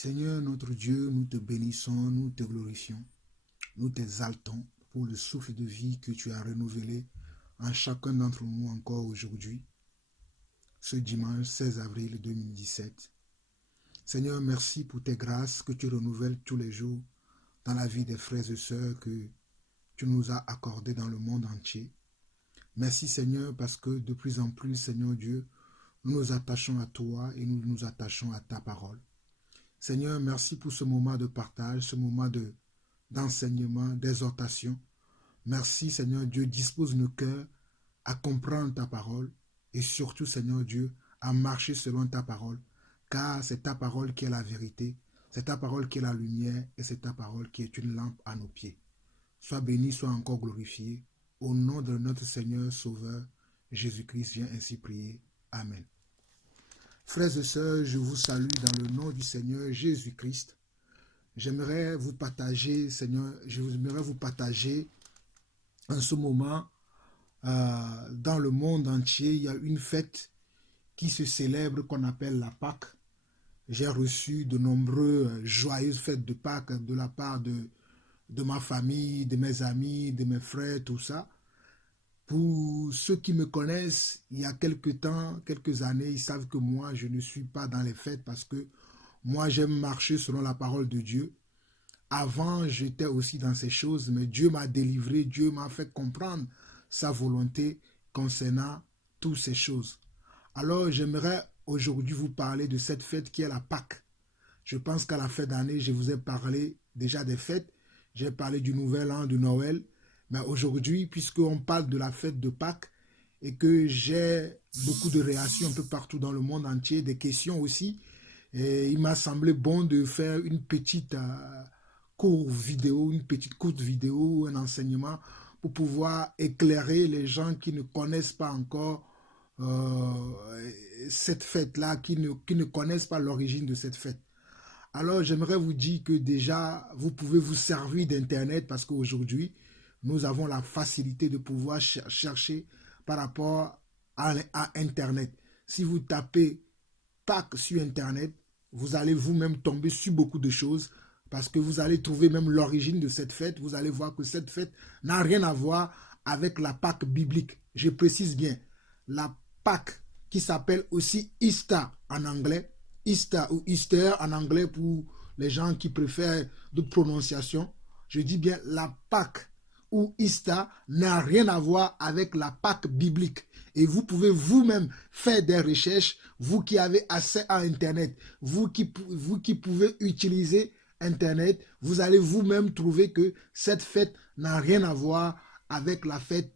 Seigneur notre Dieu, nous te bénissons, nous te glorifions, nous t'exaltons pour le souffle de vie que tu as renouvelé en chacun d'entre nous encore aujourd'hui, ce dimanche 16 avril 2017. Seigneur, merci pour tes grâces que tu renouvelles tous les jours dans la vie des frères et sœurs que tu nous as accordées dans le monde entier. Merci Seigneur parce que de plus en plus, Seigneur Dieu, nous nous attachons à toi et nous nous attachons à ta parole. Seigneur, merci pour ce moment de partage, ce moment d'enseignement, d'exhortation. Merci Seigneur Dieu, dispose nos cœurs à comprendre ta parole et surtout Seigneur Dieu, à marcher selon ta parole, car c'est ta parole qui est la vérité, c'est ta parole qui est la lumière et c'est ta parole qui est une lampe à nos pieds. Sois béni, sois encore glorifié. Au nom de notre Seigneur Sauveur, Jésus-Christ, viens ainsi prier. Amen. Frères et sœurs, je vous salue dans le nom du Seigneur Jésus-Christ. J'aimerais vous partager, Seigneur, en ce moment, dans le monde entier, il y a une fête qui se célèbre qu'on appelle la Pâque. J'ai reçu de nombreuses joyeuses fêtes de Pâques de la part de ma famille, de mes amis, de mes frères, tout ça. Pour ceux qui me connaissent, il y a quelques années, ils savent que moi, je ne suis pas dans les fêtes parce que moi, j'aime marcher selon la parole de Dieu. Avant, j'étais aussi dans ces choses, mais Dieu m'a délivré, Dieu m'a fait comprendre sa volonté concernant toutes ces choses. Alors, j'aimerais aujourd'hui vous parler de cette fête qui est la Pâque. Je pense qu'à la fin d'année, je vous ai parlé déjà des fêtes. J'ai parlé du Nouvel An, du Noël. Mais aujourd'hui, puisqu'on parle de la fête de Pâques et que j'ai beaucoup de réactions un peu partout dans le monde entier, des questions aussi, et il m'a semblé bon de faire une petite courte vidéo, un enseignement pour pouvoir éclairer les gens qui ne connaissent pas encore cette fête-là, qui ne connaissent pas l'origine de cette fête. Alors, j'aimerais vous dire que déjà, vous pouvez vous servir d'Internet parce qu'aujourd'hui, nous avons la facilité de pouvoir chercher par rapport à Internet. Si vous tapez Pâques sur Internet, vous allez vous-même tomber sur beaucoup de choses parce que vous allez trouver même l'origine de cette fête. Vous allez voir que cette fête n'a rien à voir avec la Pâque biblique. Je précise bien, la Pâque qui s'appelle aussi Easter en anglais, Easter ou Easter en anglais pour les gens qui préfèrent d'autres prononciations. Je dis bien la Pâque ou Easter n'a rien à voir avec la Pâque biblique. Et vous pouvez vous-même faire des recherches, vous qui avez accès à Internet, vous qui pouvez utiliser Internet, vous allez vous-même trouver que cette fête n'a rien à voir avec la fête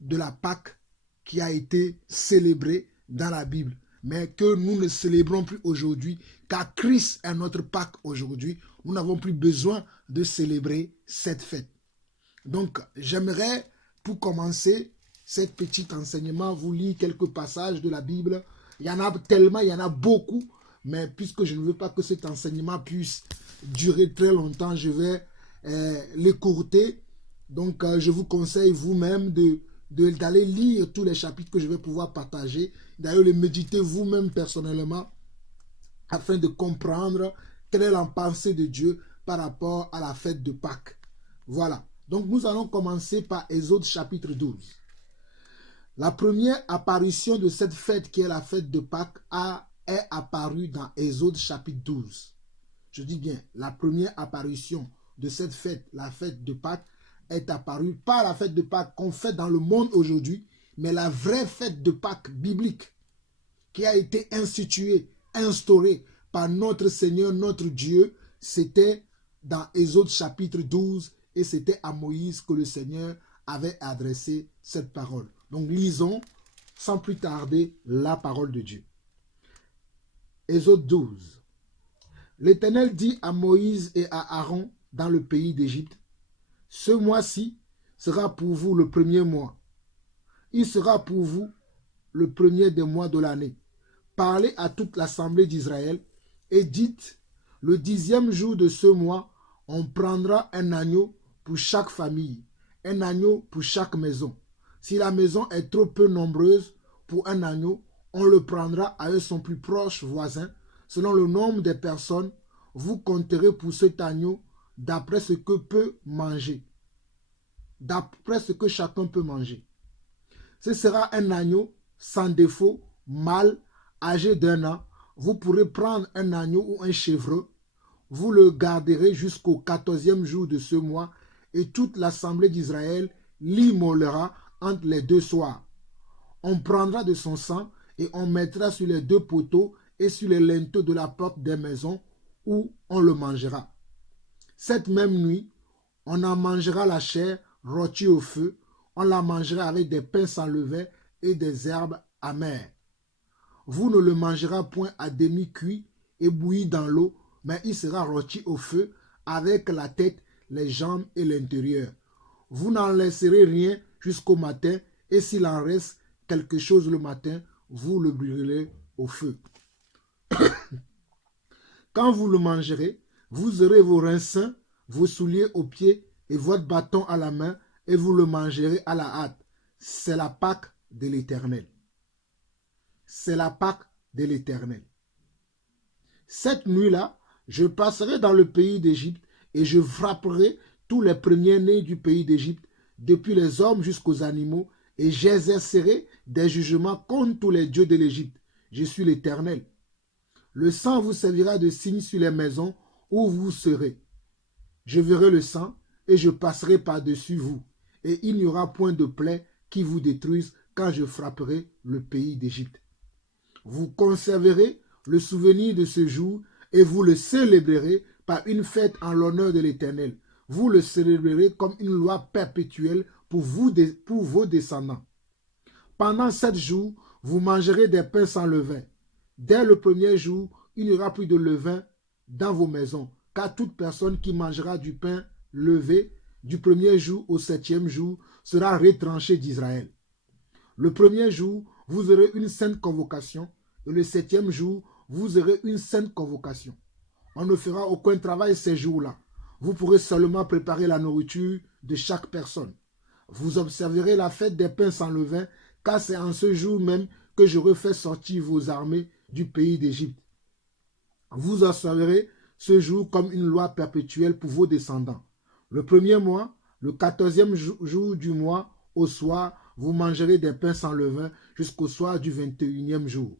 de la Pâque qui a été célébrée dans la Bible. Mais que nous ne célébrons plus aujourd'hui, car Christ est notre Pâque aujourd'hui. Nous n'avons plus besoin de célébrer cette fête. Donc, j'aimerais, pour commencer cet petit enseignement, vous lire quelques passages de la Bible. Il y en a tellement, il y en a beaucoup, mais puisque je ne veux pas que cet enseignement puisse durer très longtemps, je vais l'écourter. Donc, je vous conseille vous-même d'aller lire tous les chapitres que je vais pouvoir partager, d'ailleurs les méditer vous-même personnellement, afin de comprendre quelle est la pensée de Dieu par rapport à la fête de Pâques. Voilà. Donc, nous allons commencer par Exode chapitre 12. La première apparition de cette fête qui est la fête de Pâques est apparue dans Exode chapitre 12. Je dis bien, la première apparition de cette fête, la fête de Pâques, est apparue pas la fête de Pâques qu'on fait dans le monde aujourd'hui, mais la vraie fête de Pâques biblique qui a été instituée, instaurée par notre Seigneur, notre Dieu, c'était dans Exode chapitre 12. Et c'était à Moïse que le Seigneur avait adressé cette parole. Donc lisons sans plus tarder la parole de Dieu. Exode 12. L'Éternel dit à Moïse et à Aaron dans le pays d'Égypte, « Ce mois-ci sera pour vous le premier mois. Il sera pour vous le premier des mois de l'année. Parlez à toute l'assemblée d'Israël et dites, le 10e jour de ce mois, on prendra un agneau pour chaque famille, un agneau pour chaque maison. Si la maison est trop peu nombreuse pour un agneau, on le prendra avec son plus proche voisin, selon le nombre des personnes. vous compterez pour cet agneau d'après ce que peut manger. D'après ce que chacun peut manger. Ce sera un agneau sans défaut, mâle, âgé d'1 an. Vous pourrez prendre un agneau ou un chèvreux. Vous le garderez jusqu'au 14e jour de ce mois et toute l'assemblée d'Israël l'immolera entre les 2 soirs. On prendra de son sang et on mettra sur les 2 poteaux et sur les linteaux de la porte des maisons où on le mangera. Cette même nuit, on en mangera la chair rôtie au feu, on la mangera avec des pains sans levain et des herbes amères. Vous ne le mangerez point à demi cuit et bouilli dans l'eau, mais il sera rôti au feu avec la tête, les jambes et l'intérieur. Vous n'en laisserez rien jusqu'au matin, et s'il en reste quelque chose le matin, vous le brûlerez au feu. Quand vous le mangerez, vous aurez vos reins sains, vos souliers aux pieds et votre bâton à la main, et vous le mangerez à la hâte. C'est la Pâque de l'Éternel. C'est la Pâque de l'Éternel. Cette nuit-là, je passerai dans le pays d'Égypte et je frapperai tous les premiers-nés du pays d'Égypte, depuis les hommes jusqu'aux animaux, et j'exercerai des jugements contre tous les dieux de l'Égypte. Je suis l'Éternel. Le sang vous servira de signe sur les maisons où vous serez. Je verrai le sang et je passerai par-dessus vous, et il n'y aura point de plaie qui vous détruise quand je frapperai le pays d'Égypte. Vous conserverez le souvenir de ce jour et vous le célébrerez par une fête en l'honneur de l'Éternel. Vous le célébrerez comme une loi perpétuelle pour vos descendants. Pendant 7 jours, vous mangerez des pains sans levain. Dès le premier jour, il n'y aura plus de levain dans vos maisons, car toute personne qui mangera du pain levé du premier jour au 7e jour sera retranchée d'Israël. Le premier jour, vous aurez une sainte convocation, et le 7e jour, vous aurez une sainte convocation. On ne fera aucun travail ces jours-là. Vous pourrez seulement préparer la nourriture de chaque personne. Vous observerez la fête des pains sans levain, car c'est en ce jour même que j'aurai fait sortir vos armées du pays d'Égypte. Vous observerez ce jour comme une loi perpétuelle pour vos descendants. Le premier mois, le 14e jour du mois, au soir, vous mangerez des pains sans levain jusqu'au soir du 21e jour.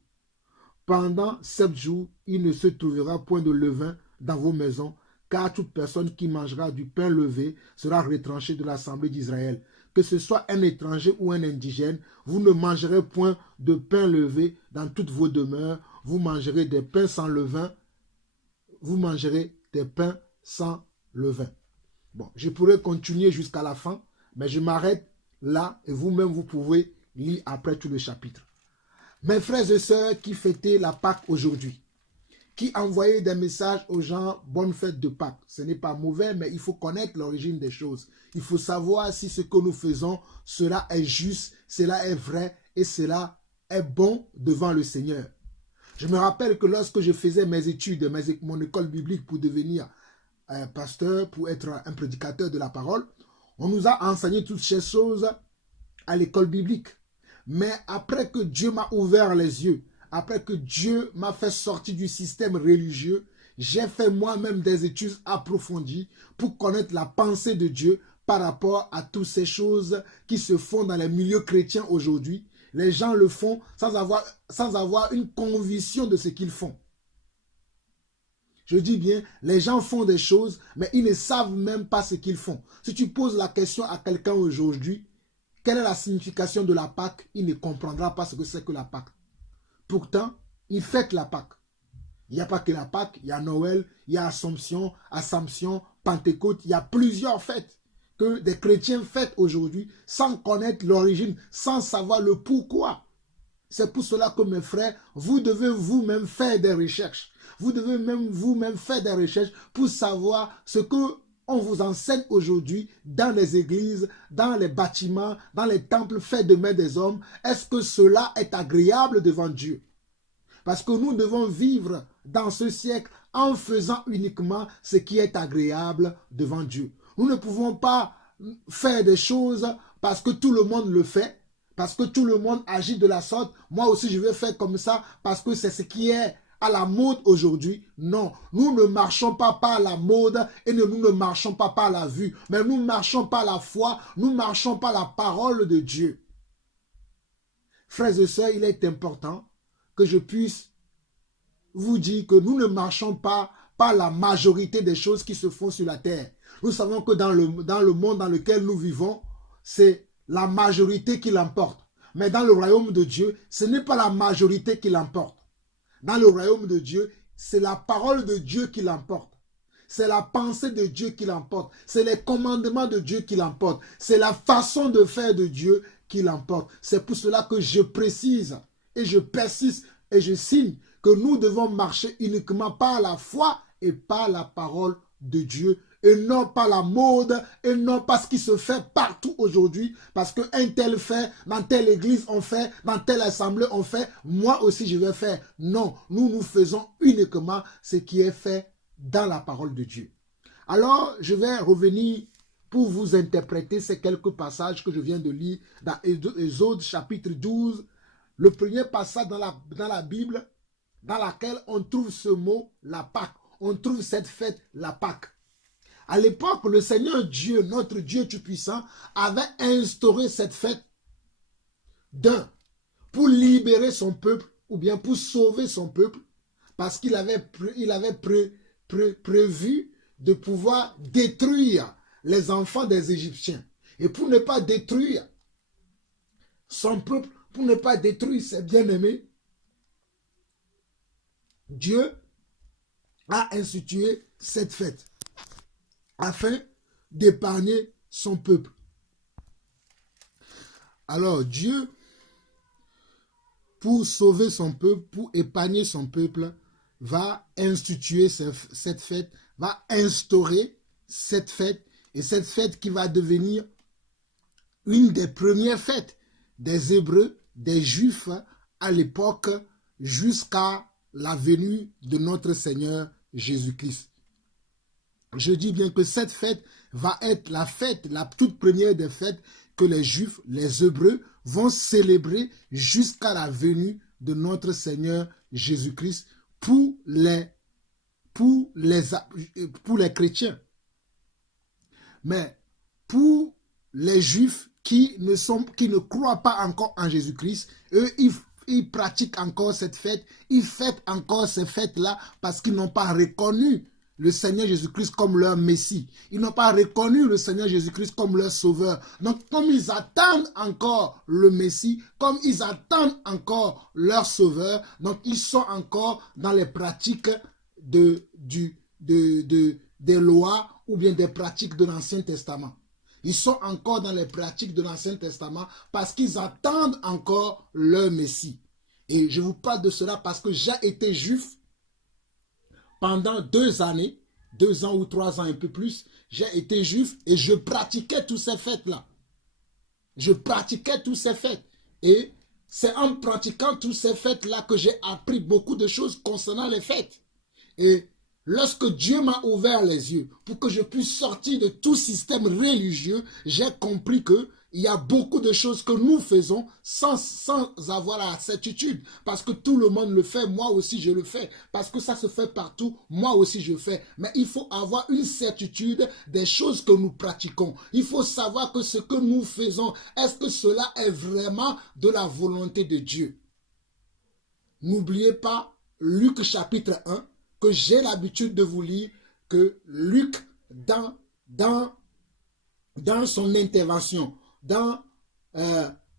Pendant 7 jours, il ne se trouvera point de levain dans vos maisons, car toute personne qui mangera du pain levé sera retranchée de l'assemblée d'Israël. Que ce soit un étranger ou un indigène, vous ne mangerez point de pain levé dans toutes vos demeures, vous mangerez des pains sans levain, vous mangerez des pains sans levain. Bon, je pourrais continuer jusqu'à la fin, mais je m'arrête là et vous-même vous pouvez lire après tout le chapitre. Mes frères et sœurs qui fêtaient la Pâque aujourd'hui, qui envoyaient des messages aux gens, bonne fête de Pâques. Ce n'est pas mauvais, mais il faut connaître l'origine des choses. Il faut savoir si ce que nous faisons, cela est juste, cela est vrai et cela est bon devant le Seigneur. Je me rappelle que lorsque je faisais mes études, mon école biblique pour devenir pasteur, pour être un prédicateur de la parole, on nous a enseigné toutes ces choses à l'école biblique. Mais après que Dieu m'a ouvert les yeux, après que Dieu m'a fait sortir du système religieux, j'ai fait moi-même des études approfondies pour connaître la pensée de Dieu par rapport à toutes ces choses qui se font dans les milieux chrétiens aujourd'hui. Les gens le font sans avoir une conviction de ce qu'ils font. Je dis bien, les gens font des choses, mais ils ne savent même pas ce qu'ils font. Si tu poses la question à quelqu'un aujourd'hui, quelle est la signification de la Pâque, il ne comprendra pas ce que c'est que la Pâque. Pourtant, il fête la Pâque. Il n'y a pas que la Pâque, il y a Noël, il y a Assomption, Pentecôte, il y a plusieurs fêtes que des chrétiens fêtent aujourd'hui sans connaître l'origine, sans savoir le pourquoi. C'est pour cela que mes frères, vous devez vous-même faire des recherches. Vous devez même vous-même faire des recherches pour savoir ce que on vous enseigne aujourd'hui dans les églises, dans les bâtiments, dans les temples faits de mains des hommes. Est-ce que cela est agréable devant Dieu? Parce que nous devons vivre dans ce siècle en faisant uniquement ce qui est agréable devant Dieu. Nous ne pouvons pas faire des choses parce que tout le monde le fait, parce que tout le monde agit de la sorte. Moi aussi, je vais faire comme ça parce que c'est ce qui est à la mode aujourd'hui. Non, nous ne marchons pas par la mode et nous ne marchons pas par la vue. Mais nous marchons par la foi, nous marchons par la parole de Dieu. Frères et sœurs, il est important que je puisse vous dire que nous ne marchons pas par la majorité des choses qui se font sur la terre. Nous savons que dans le monde dans lequel nous vivons, c'est la majorité qui l'emporte. Mais dans le royaume de Dieu, ce n'est pas la majorité qui l'emporte. Dans le royaume de Dieu, c'est la parole de Dieu qui l'emporte. C'est la pensée de Dieu qui l'emporte. C'est les commandements de Dieu qui l'emportent. C'est la façon de faire de Dieu qui l'emporte. C'est pour cela que je précise et je persiste et je signe que nous devons marcher uniquement par la foi et par la parole de Dieu et non pas la mode et non pas ce qui se fait partout aujourd'hui parce qu'un tel fait, dans telle église on fait, dans telle assemblée on fait, moi aussi je vais faire. Non, nous faisons uniquement ce qui est fait dans la parole de Dieu. Alors, je vais revenir pour vous interpréter ces quelques passages que je viens de lire dans Exode chapitre 12, le premier passage dans la Bible dans laquelle on trouve ce mot, la Pâque. On trouve cette fête, la Pâque. À l'époque, le Seigneur Dieu, notre Dieu Tout-Puissant, avait instauré cette fête pour libérer son peuple ou bien pour sauver son peuple parce qu'il avait prévu de pouvoir détruire les enfants des Égyptiens. Et pour ne pas détruire son peuple, pour ne pas détruire ses bien-aimés, Dieu a institué cette fête afin d'épargner son peuple. Alors Dieu, pour sauver son peuple, pour épargner son peuple, va instituer cette fête, va instaurer cette fête, et cette fête qui va devenir une des premières fêtes des Hébreux, des Juifs à l'époque, jusqu'à la venue de notre Seigneur Jésus-Christ. Je dis bien que cette fête va être la fête, la toute première des fêtes que les Juifs, les Hébreux vont célébrer jusqu'à la venue de notre Seigneur Jésus-Christ pour les chrétiens. Mais pour les Juifs qui ne croient pas encore en Jésus-Christ, eux, ils pratiquent encore cette fête, ils fêtent encore ces fêtes-là parce qu'ils n'ont pas reconnu le Seigneur Jésus-Christ comme leur Messie. Ils n'ont pas reconnu le Seigneur Jésus-Christ comme leur Sauveur. Donc, comme ils attendent encore le Messie, comme ils attendent encore leur Sauveur, donc ils sont encore dans les pratiques des lois ou bien des pratiques de l'Ancien Testament. Ils sont encore dans les pratiques de l'Ancien Testament parce qu'ils attendent encore leur Messie. Et je vous parle de cela parce que j'ai été juif pendant 2 années, 2 ans ou 3 ans, un peu plus. J'ai été juif et je pratiquais toutes ces fêtes-là. Je pratiquais toutes ces fêtes. Et c'est en pratiquant toutes ces fêtes-là que j'ai appris beaucoup de choses concernant les fêtes. Et lorsque Dieu m'a ouvert les yeux pour que je puisse sortir de tout système religieux, j'ai compris qu'il y a beaucoup de choses que nous faisons sans avoir la certitude. Parce que tout le monde le fait, moi aussi je le fais. Parce que ça se fait partout, moi aussi je le fais. Mais il faut avoir une certitude des choses que nous pratiquons. Il faut savoir que ce que nous faisons, est-ce que cela est vraiment de la volonté de Dieu? N'oubliez pas Luc chapitre 1, que j'ai l'habitude de vous lire, que Luc, dans son intervention, dans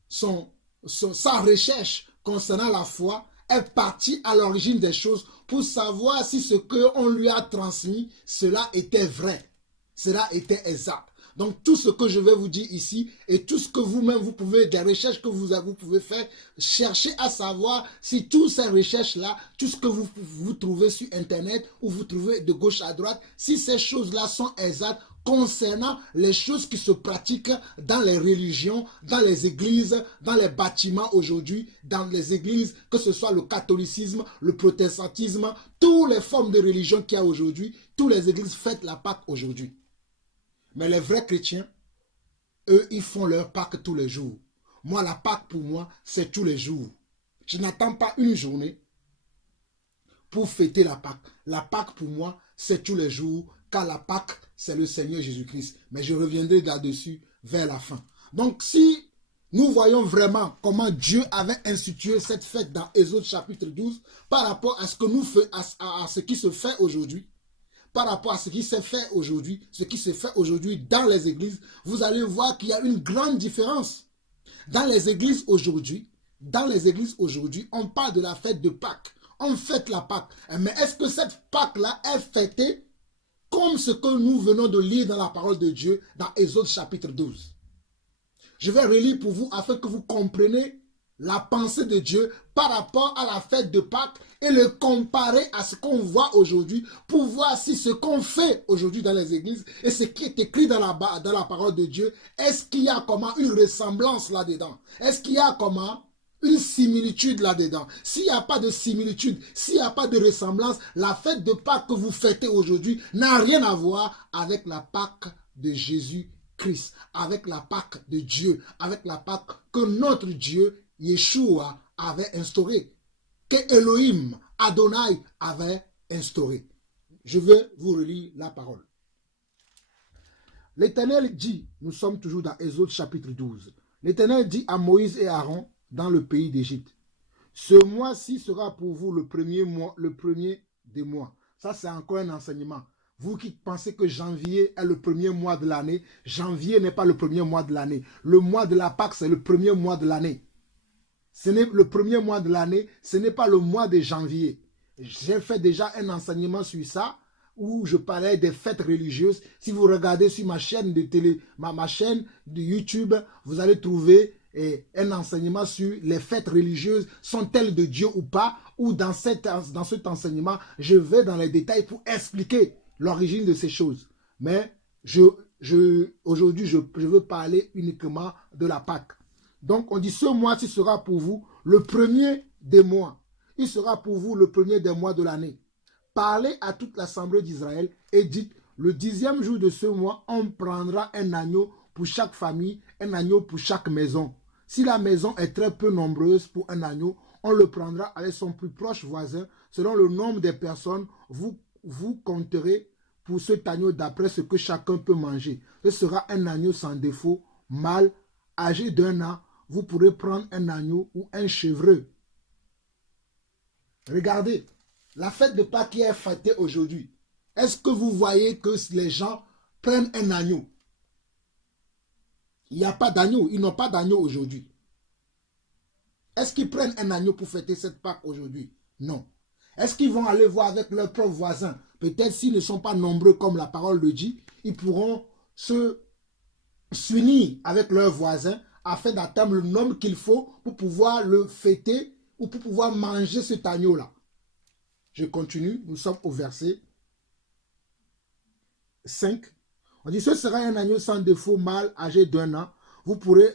sa recherche concernant la foi, est parti à l'origine des choses pour savoir si ce qu'on lui a transmis, cela était vrai, cela était exact. Donc tout ce que je vais vous dire ici et tout ce que vous-même vous pouvez, des recherches que vous pouvez faire, cherchez à savoir si toutes ces recherches-là, tout ce que vous trouvez sur Internet ou vous trouvez de gauche à droite, si ces choses-là sont exactes concernant les choses qui se pratiquent dans les religions, dans les églises, dans les bâtiments aujourd'hui, dans les églises, que ce soit le catholicisme, le protestantisme, toutes les formes de religion qu'il y a aujourd'hui, toutes les églises fêtent la Pâque aujourd'hui. Mais les vrais chrétiens, eux, ils font leur Pâque tous les jours. Moi, la Pâque pour moi, c'est tous les jours. Je n'attends pas une journée pour fêter la Pâque. La Pâque, pour moi, c'est tous les jours, car la Pâque, c'est le Seigneur Jésus-Christ. Mais je reviendrai là-dessus vers la fin. Donc, si nous voyons vraiment comment Dieu avait institué cette fête dans Exode chapitre 12 par rapport à ce que nous faisons, à ce qui se fait aujourd'hui, par rapport à ce qui s'est fait aujourd'hui, ce qui se fait aujourd'hui dans les églises, vous allez voir qu'il y a une grande différence. Dans les églises aujourd'hui, on parle de la fête de Pâques. On fête la Pâque. Mais est-ce que cette Pâque-là est fêtée comme ce que nous venons de lire dans la parole de Dieu dans Exode chapitre 12? Je vais relire pour vous afin que vous compreniez la pensée de Dieu par rapport à la fête de Pâques et le comparer à ce qu'on voit aujourd'hui pour voir si ce qu'on fait aujourd'hui dans les églises et ce qui est écrit dans la parole de Dieu, est-ce qu'il y a comment une ressemblance là-dedans? Est-ce qu'il y a comment une similitude là-dedans? S'il n'y a pas de similitude, s'il n'y a pas de ressemblance, la fête de Pâques que vous fêtez aujourd'hui n'a rien à voir avec la Pâque de Jésus-Christ, avec la Pâque de Dieu, avec la Pâque que notre Dieu, Yeshua, avait instaurée, que Elohim, Adonai, avait instaurée. Je vais vous relire la parole. L'Éternel dit, nous sommes toujours dans Exode chapitre 12, l'Éternel dit à Moïse et Aaron dans le pays d'Égypte, ce mois-ci sera pour vous le premier des mois. Ça, c'est encore un enseignement. Vous qui pensez que janvier est le premier mois de l'année, janvier n'est pas le premier mois de l'année. Le mois de la Pâque, c'est le premier mois de l'année. Ce n'est le premier mois de l'année, ce n'est pas le mois de janvier. J'ai fait déjà un enseignement sur ça, où je parlais des fêtes religieuses. Si vous regardez sur ma chaîne de ma chaîne de YouTube, vous allez trouver un enseignement sur les fêtes religieuses, sont-elles de Dieu ou pas, ou dans cet enseignement, je vais dans les détails pour expliquer l'origine de ces choses. Mais aujourd'hui, je veux parler uniquement de la Pâque. Donc, on dit, ce mois-ci sera pour vous le premier des mois. Il sera pour vous le premier des mois de l'année. Parlez à toute l'assemblée d'Israël et dites, le 10e jour de ce mois, on prendra un agneau pour chaque famille, un agneau pour chaque maison. Si la maison est très peu nombreuse pour un agneau, on le prendra avec son plus proche voisin. Selon le nombre des personnes, vous compterez pour cet agneau d'après ce que chacun peut manger. Ce sera un agneau sans défaut, mâle, âgé d'1 an. Vous pourrez prendre un agneau ou un chevreu. Regardez, la fête de Pâques qui est fêtée aujourd'hui. Est-ce que vous voyez que les gens prennent un agneau? Il n'y a pas d'agneau, ils n'ont pas d'agneau aujourd'hui. Est-ce qu'ils prennent un agneau pour fêter cette Pâques aujourd'hui? Non. Est-ce qu'ils vont aller voir avec leurs propres voisins? Peut-être s'ils ne sont pas nombreux comme la parole le dit, ils pourront s'unir avec leurs voisins afin d'atteindre le nombre qu'il faut pour pouvoir le fêter ou pour pouvoir manger cet agneau-là. Je continue, nous sommes au verset 5. On dit, ce sera un agneau sans défaut, mâle, âgé d'1 an. Vous pourrez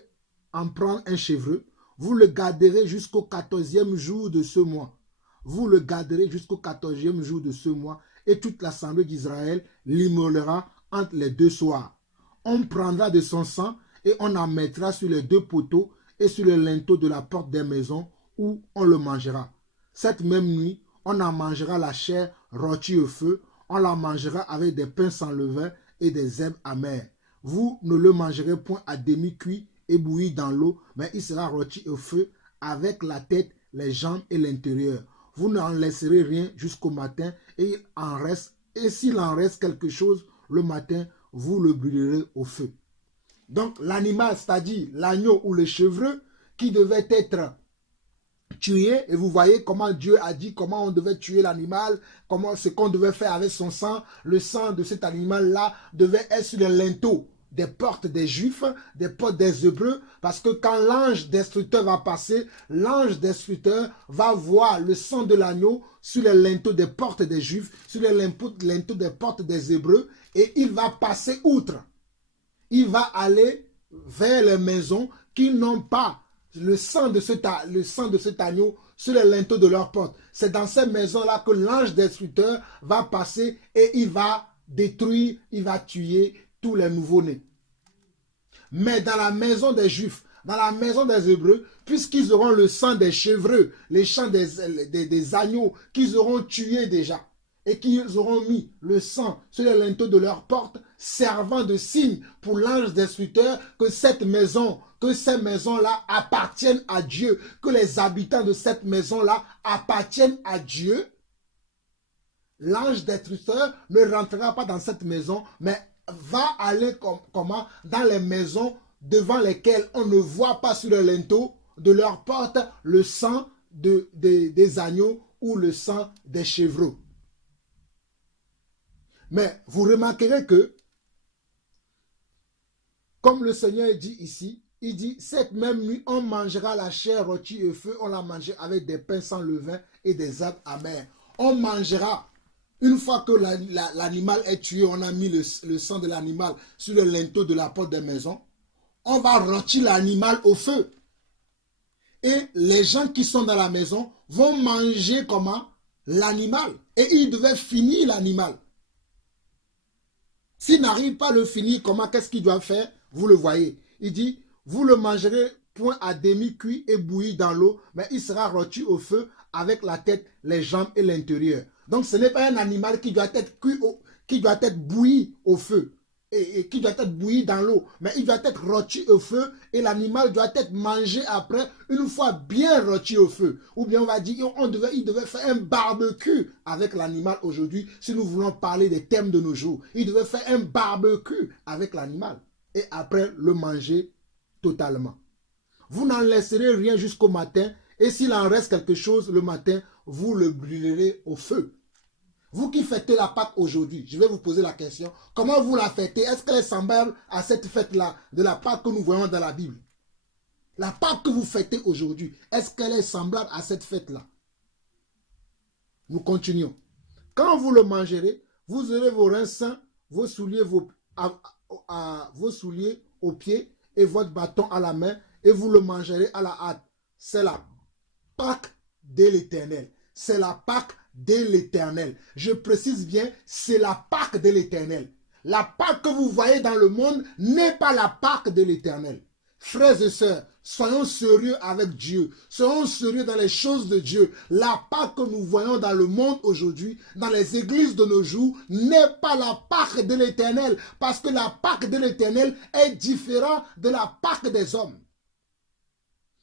en prendre un chevreu. Vous le garderez jusqu'au 14e jour de ce mois. Vous le garderez jusqu'au 14e jour de ce mois. Et toute l'assemblée d'Israël l'immolera entre les 2 soirs. On prendra de son sang et on en mettra sur les 2 poteaux et sur le linteau de la porte des maisons où on le mangera. Cette même nuit, on en mangera la chair rôtie au feu. On la mangera avec des pains sans levain et des herbes amères. Vous ne le mangerez point à demi-cuit et bouilli dans l'eau, mais il sera rôti au feu avec la tête, les jambes et l'intérieur. Vous n'en laisserez rien jusqu'au matin et s'il en reste quelque chose le matin, vous le brûlerez au feu. Donc l'animal, c'est-à-dire l'agneau ou le chevreu qui devait être tué, et vous voyez comment Dieu a dit comment on devait tuer l'animal, comment ce qu'on devait faire avec son sang. Le sang de cet animal-là devait être sur les linteaux des portes des Juifs, des portes des Hébreux, parce que quand l'ange destructeur va passer, l'ange destructeur va voir le sang de l'agneau sur les linteaux des portes des Juifs, sur les linteaux des portes des Hébreux, et il va passer outre. Il va aller vers les maisons qui n'ont pas le sang de cet agneau sur les linteaux de leur porte. C'est dans ces maisons-là que l'ange destructeur va passer et il va détruire, il va tuer tous les nouveau-nés. Mais dans la maison des Juifs, dans la maison des Hébreux, puisqu'ils auront le sang des chevreux, les sangs des agneaux qu'ils auront tués déjà, et qu'ils auront mis le sang sur les linteaux de leur porte, servant de signe pour l'ange destructeur que cette maison, que ces maisons-là appartiennent à Dieu, que les habitants de cette maison-là appartiennent à Dieu. L'ange destructeur ne rentrera pas dans cette maison, mais va aller comment dans les maisons devant lesquelles on ne voit pas sur le linteau de leur porte le sang des agneaux ou le sang des chevreaux. Mais vous remarquerez que, comme le Seigneur dit ici, il dit, cette même nuit, on mangera la chair rôtie au feu, on la mangera avec des pains sans levain et des herbes amères. On mangera, une fois que l'animal est tué, on a mis le sang de l'animal sur le linteau de la porte des maisons, on va rôtir l'animal au feu. Et les gens qui sont dans la maison vont manger comment? L'animal. Et ils devaient finir l'animal. S'ils n'arrivent pas à le finir, comment, qu'est-ce qu'ils doivent faire? Vous le voyez. Il dit, vous le mangerez point à demi-cuit et bouilli dans l'eau, mais il sera rôti au feu avec la tête, les jambes et l'intérieur. Donc ce n'est pas un animal qui doit être cuit, qui doit être bouilli au feu. Et qui doit être bouilli dans l'eau, mais il doit être rôti au feu et l'animal doit être mangé après, une fois bien rôti au feu. Ou bien on va dire, il devait faire un barbecue avec l'animal aujourd'hui, si nous voulons parler des thèmes de nos jours. Il devait faire un barbecue avec l'animal et après le manger totalement. Vous n'en laisserez rien jusqu'au matin et s'il en reste quelque chose le matin, vous le brûlerez au feu. Vous qui fêtez la Pâque aujourd'hui, je vais vous poser la question, comment vous la fêtez? Est-ce qu'elle est semblable à cette fête-là de la Pâque que nous voyons dans la Bible? La Pâque que vous fêtez aujourd'hui, est-ce qu'elle est semblable à cette fête-là? Nous continuons. Quand vous le mangerez, vous aurez vos reins sains, vos souliers, vos souliers aux pieds et votre bâton à la main et vous le mangerez à la hâte. C'est la Pâque de l'Éternel. C'est la Pâque de l'Éternel. Je précise bien, c'est la Pâque de l'Éternel. La Pâque que vous voyez dans le monde n'est pas la Pâque de l'Éternel. Frères et sœurs, soyons sérieux avec Dieu. Soyons sérieux dans les choses de Dieu. La Pâque que nous voyons dans le monde aujourd'hui, dans les églises de nos jours, n'est pas la Pâque de l'Éternel. Parce que la Pâque de l'Éternel est différente de la Pâque des hommes.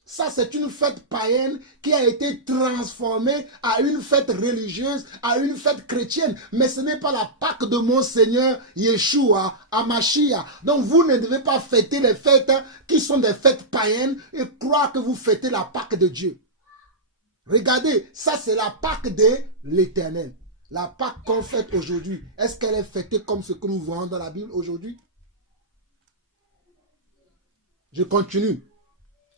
Ça, c'est une fête païenne qui a été transformée à une fête religieuse, à une fête chrétienne. Mais ce n'est pas la Pâque de mon Seigneur Yeshua, Amashia. Donc, vous ne devez pas fêter les fêtes qui sont des fêtes païennes et croire que vous fêtez la Pâque de Dieu. Regardez, ça, c'est la Pâque de l'Éternel. La Pâque qu'on fête aujourd'hui, est-ce qu'elle est fêtée comme ce que nous voyons dans la Bible aujourd'hui? Je continue.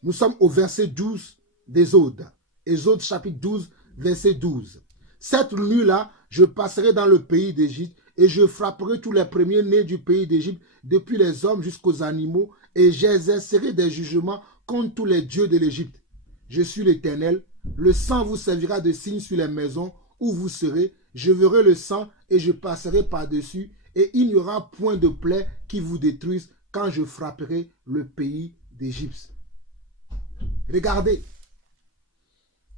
Nous sommes au verset 12 d'Exode. Exode chapitre 12, verset 12. Cette nuit-là, je passerai dans le pays d'Égypte et je frapperai tous les premiers-nés du pays d'Égypte, depuis les hommes jusqu'aux animaux, et j'exercerai des jugements contre tous les dieux de l'Égypte. Je suis l'Éternel. Le sang vous servira de signe sur les maisons où vous serez. Je verrai le sang et je passerai par-dessus, et il n'y aura point de plaie qui vous détruise quand je frapperai le pays d'Égypte. Regardez.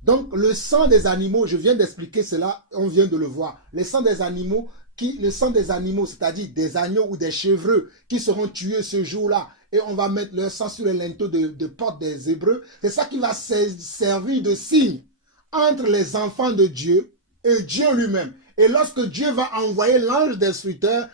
Donc, le sang des animaux, je viens d'expliquer cela, on vient de le voir. Le sang des animaux, c'est-à-dire des agneaux ou des chevreux qui seront tués ce jour-là, et on va mettre leur sang sur les linteaux de porte des Hébreux, c'est ça qui va servir de signe entre les enfants de Dieu et Dieu lui-même. Et lorsque Dieu va envoyer l'ange destructeur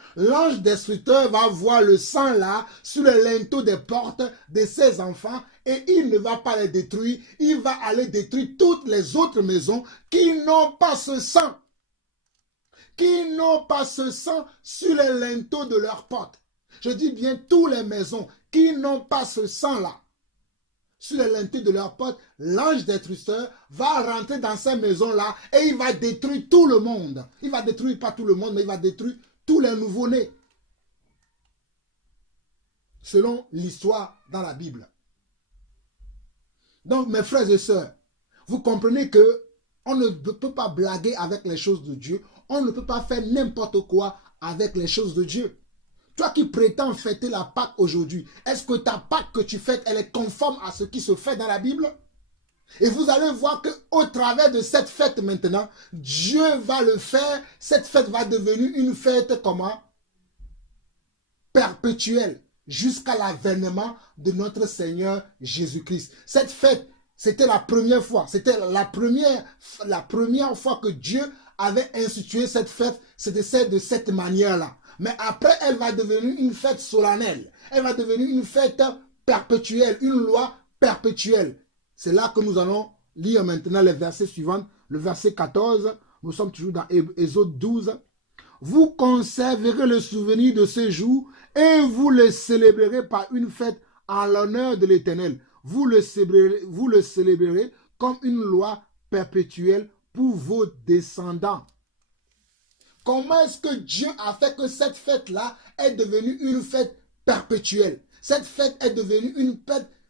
va voir le sang là sur les linteaux des portes de ses enfants et il ne va pas les détruire. Il va aller détruire toutes les autres maisons qui n'ont pas ce sang. Qui n'ont pas ce sang sur les linteaux de leurs portes. Je dis bien toutes les maisons qui n'ont pas ce sang là sur les linteaux de leur porte, l'ange destructeur va rentrer dans ces maisons-là et il va détruire tout le monde. Il va détruire pas tout le monde, mais il va détruire tous les nouveau-nés. Selon l'histoire dans la Bible. Donc, mes frères et sœurs, vous comprenez que on ne peut pas blaguer avec les choses de Dieu. On ne peut pas faire n'importe quoi avec les choses de Dieu. Toi qui prétends fêter la Pâque aujourd'hui, est-ce que ta Pâque que tu fêtes, elle est conforme à ce qui se fait dans la Bible? Et vous allez voir qu'au travers de cette fête maintenant, Dieu va le faire. Cette fête va devenir une fête comment? Perpétuelle, jusqu'à l'avènement de notre Seigneur Jésus-Christ. Cette fête, c'était la première fois. C'était la première fois que Dieu avait institué cette fête. C'était de cette manière-là. Mais après, elle va devenir une fête solennelle. Elle va devenir une fête perpétuelle, une loi perpétuelle. C'est là que nous allons lire maintenant les versets suivants. Le verset 14, nous sommes toujours dans Exode 12. Vous conserverez le souvenir de ce jour et vous le célébrerez par une fête en l'honneur de l'Éternel. Vous le célébrerez comme une loi perpétuelle pour vos descendants. Comment est-ce que Dieu a fait que cette fête-là est devenue une fête perpétuelle? Cette fête est devenue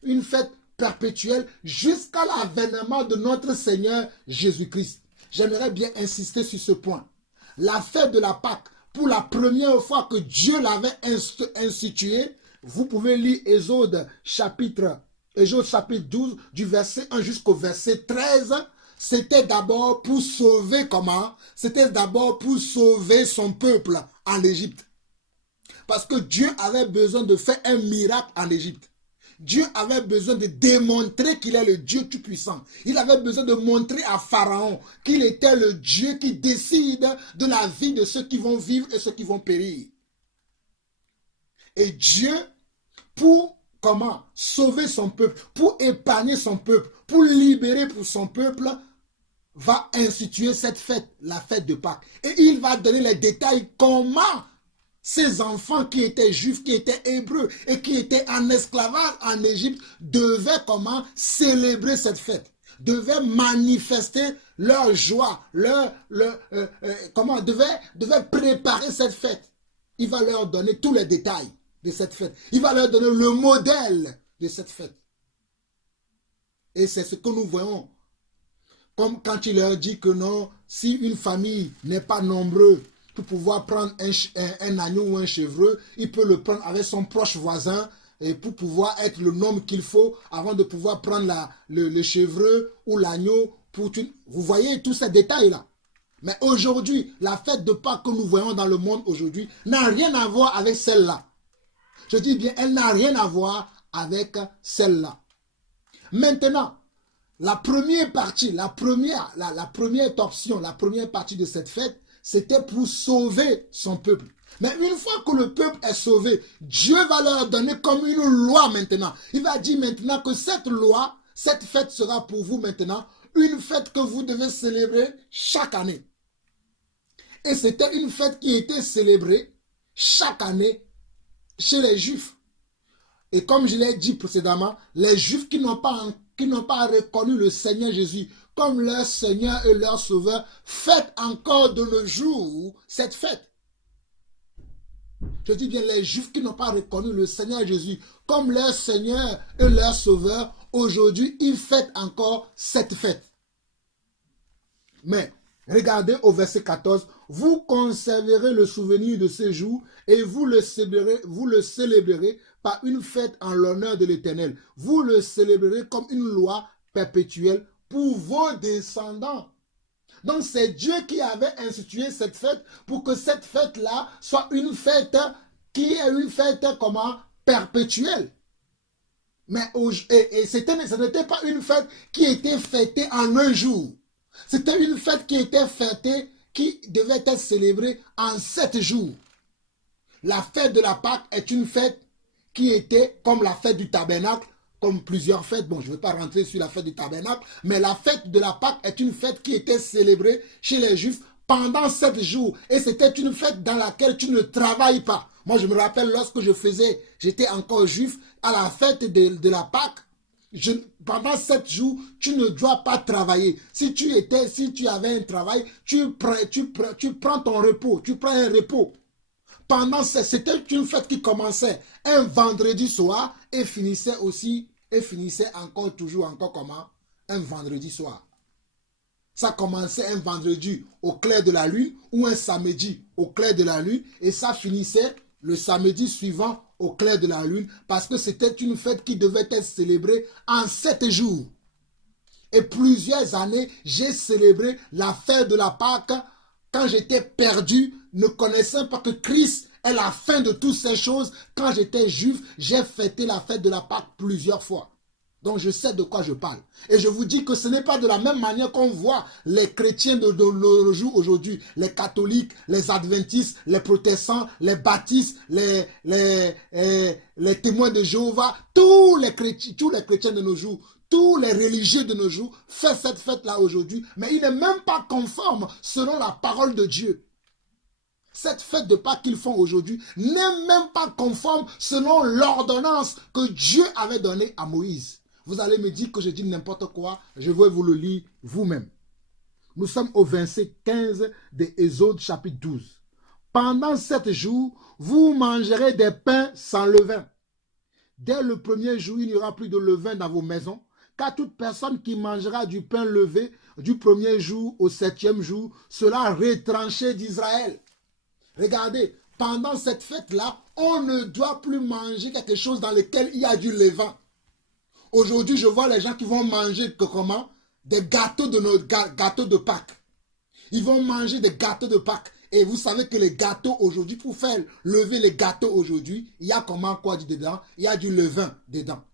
une fête perpétuelle jusqu'à l'avènement de notre Seigneur Jésus-Christ. J'aimerais bien insister sur ce point. La fête de la Pâque, pour la première fois que Dieu l'avait instituée, vous pouvez lire Exode chapitre 12, du verset 1 jusqu'au verset 13. C'était d'abord pour sauver comment? C'était d'abord pour sauver son peuple en Égypte. Parce que Dieu avait besoin de faire un miracle en Égypte. Dieu avait besoin de démontrer qu'il est le Dieu Tout-Puissant. Il avait besoin de montrer à Pharaon qu'il était le Dieu qui décide de la vie de ceux qui vont vivre et ceux qui vont périr. Et Dieu, pour comment? Sauver son peuple, pour épargner son peuple, pour libérer pour son peuple, va instituer cette fête, la fête de Pâques. Et il va donner les détails comment ces enfants qui étaient juifs, qui étaient hébreux et qui étaient en esclavage en Égypte devaient comment célébrer cette fête, devaient manifester leur joie, devaient préparer cette fête. Il va leur donner tous les détails de cette fête. Il va leur donner le modèle de cette fête. Et c'est ce que nous voyons. Comme quand il leur dit que non, si une famille n'est pas nombreuse, pour pouvoir prendre un agneau ou un chevreux, il peut le prendre avec son proche voisin et pour pouvoir être le nombre qu'il faut avant de pouvoir prendre le chevreux ou l'agneau. Vous voyez tous ces détails-là. Mais aujourd'hui, la fête de Pâques que nous voyons dans le monde aujourd'hui n'a rien à voir avec celle-là. Je dis bien, elle n'a rien à voir avec celle-là. Maintenant, la première partie, la première option, la première partie de cette fête, c'était pour sauver son peuple. Mais une fois que le peuple est sauvé, Dieu va leur donner comme une loi maintenant. Il va dire maintenant que cette loi, cette fête sera pour vous maintenant une fête que vous devez célébrer chaque année. Et c'était une fête qui était célébrée chaque année chez les Juifs. Et comme je l'ai dit précédemment, les Juifs qui n'ont pas reconnu le Seigneur Jésus comme leur Seigneur et leur Sauveur, fêtent encore de nos jours cette fête. Je dis bien les Juifs qui n'ont pas reconnu le Seigneur Jésus comme leur Seigneur et leur Sauveur, aujourd'hui, ils fêtent encore cette fête. Mais, regardez au verset 14, vous conserverez le souvenir de ce jour et vous le célébrerez par une fête en l'honneur de l'Éternel. Vous le célébrerez comme une loi perpétuelle pour vos descendants. Donc c'est Dieu qui avait institué cette fête pour que cette fête-là soit une fête qui est une fête comment? Perpétuelle. Mais ce n'était pas une fête qui était fêtée en un jour. C'était une fête qui était fêtée, qui devait être célébrée en 7 jours. La fête de la Pâque est une fête qui était comme la fête du tabernacle, comme plusieurs fêtes. Bon, je ne vais pas rentrer sur la fête du tabernacle, mais la fête de la Pâque est une fête qui était célébrée chez les Juifs pendant 7 jours. Et c'était une fête dans laquelle tu ne travailles pas. Moi, je me rappelle lorsque j'étais encore juif, à la fête de la Pâque, pendant 7 jours, tu ne dois pas travailler. Si tu avais un travail, tu prends ton repos, tu prends un repos. C'était une fête qui commençait un vendredi soir et finissait encore comment? Un vendredi soir. Ça commençait un vendredi au clair de la lune ou un samedi au clair de la lune et ça finissait le samedi suivant au clair de la lune, parce que c'était une fête qui devait être célébrée en 7 jours. Et plusieurs années, j'ai célébré la fête de la Pâque quand j'étais perdu, ne connaissant pas que Christ est la fin de toutes ces choses. Quand j'étais juif, j'ai fêté la fête de la Pâque plusieurs fois. Donc je sais de quoi je parle. Et je vous dis que ce n'est pas de la même manière qu'on voit les chrétiens de nos jours aujourd'hui, les catholiques, les adventistes, les protestants, les baptistes, les témoins de Jéhovah, tous les chrétiens de nos jours, tous les religieux de nos jours font cette fête-là aujourd'hui, mais il n'est même pas conforme selon la parole de Dieu. Cette fête de Pâques qu'ils font aujourd'hui n'est même pas conforme selon l'ordonnance que Dieu avait donnée à Moïse. Vous allez me dire que je dis n'importe quoi, je vais vous le lire vous-même. Nous sommes au verset 15 de Exode chapitre 12. Pendant 7 jours, vous mangerez des pains sans levain. Dès le premier jour, il n'y aura plus de levain dans vos maisons, car toute personne qui mangera du pain levé du premier jour au 7e jour sera retranchée d'Israël. Regardez, pendant cette fête-là, on ne doit plus manger quelque chose dans lequel il y a du levain. Aujourd'hui, je vois les gens qui vont manger comment? Des gâteaux de Pâques. Ils vont manger des gâteaux de Pâques. Et vous savez que les gâteaux aujourd'hui, pour faire lever les gâteaux aujourd'hui, il y a comment quoi dedans? Il y a du levain dedans.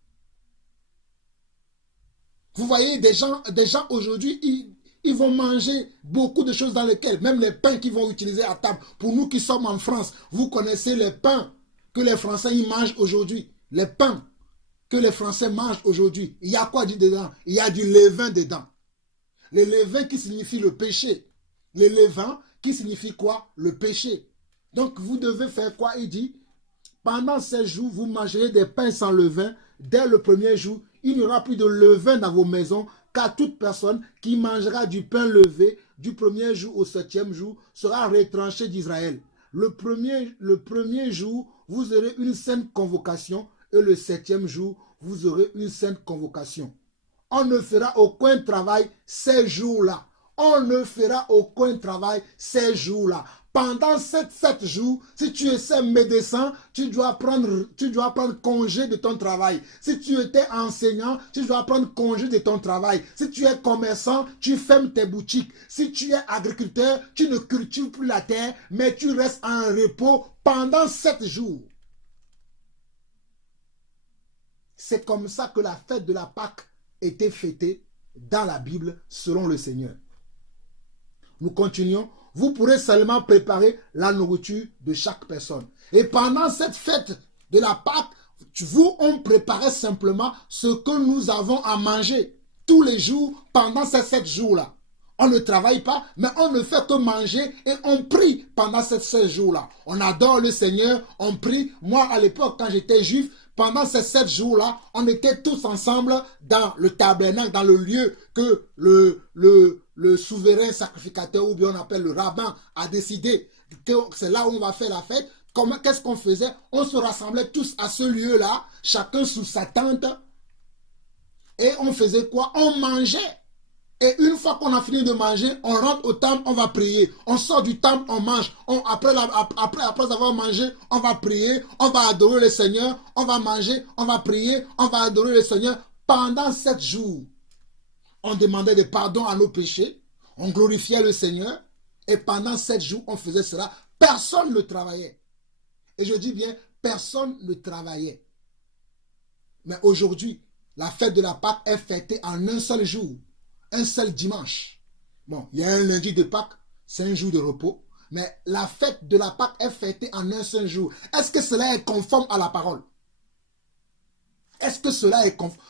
Vous voyez, des gens aujourd'hui, ils vont manger beaucoup de choses dans lesquelles, même les pains qu'ils vont utiliser à table. Pour nous qui sommes en France, vous connaissez les pains que les Français ils mangent aujourd'hui. Les pains que les Français mangent aujourd'hui. Il y a quoi dedans? Il y a du levain dedans. Le levain qui signifie le péché. Le levain qui signifie quoi? Le péché. Donc vous devez faire quoi? Il dit, pendant 16 jours, vous mangerez des pains sans levain. Dès le premier jour, il n'y aura plus de levain dans vos maisons, car toute personne qui mangera du pain levé du premier jour au 7e jour sera retranchée d'Israël. Le premier jour, vous aurez une sainte convocation, et le 7e jour, vous aurez une sainte convocation. On ne fera aucun travail ces jours-là. On ne fera aucun travail ces jours-là. Pendant ces 7 jours, si tu es médecin, tu dois prendre congé de ton travail. Si tu étais enseignant, tu dois prendre congé de ton travail. Si tu es commerçant, tu fermes tes boutiques. Si tu es agriculteur, tu ne cultives plus la terre, mais tu restes en repos pendant 7 jours. C'est comme ça que la fête de la Pâque était fêtée dans la Bible selon le Seigneur. Nous continuons. Vous pourrez seulement préparer la nourriture de chaque personne. Et pendant cette fête de la Pâque, on préparait simplement ce que nous avons à manger tous les jours pendant ces 7 jours-là. On ne travaille pas, mais on ne fait que manger et on prie pendant ces 7 jours-là. On adore le Seigneur, on prie. Moi, à l'époque, quand j'étais juif, pendant ces 7 jours-là, on était tous ensemble dans le tabernacle, dans le lieu que le souverain sacrificateur, ou bien on appelle le rabbin, a décidé que c'est là où on va faire la fête. Qu'est-ce qu'on faisait? On se rassemblait tous à ce lieu-là, chacun sous sa tente. Et on faisait quoi? On mangeait. Et une fois qu'on a fini de manger, on rentre au temple, on va prier. On sort du temple, on mange. Après avoir mangé, on va prier, on va adorer le Seigneur, on va manger, on va prier, on va adorer le Seigneur pendant 7 jours. On demandait des pardons à nos péchés, on glorifiait le Seigneur, et pendant 7 jours, on faisait cela. Personne ne travaillait. Et je dis bien, personne ne travaillait. Mais aujourd'hui, la fête de la Pâque est fêtée en un seul jour. Un seul dimanche. Bon, il y a un lundi de Pâques, c'est un jour de repos. Mais la fête de la Pâque est fêtée en un seul jour. Est-ce que cela est conforme à la parole? Est-ce que cela est conforme?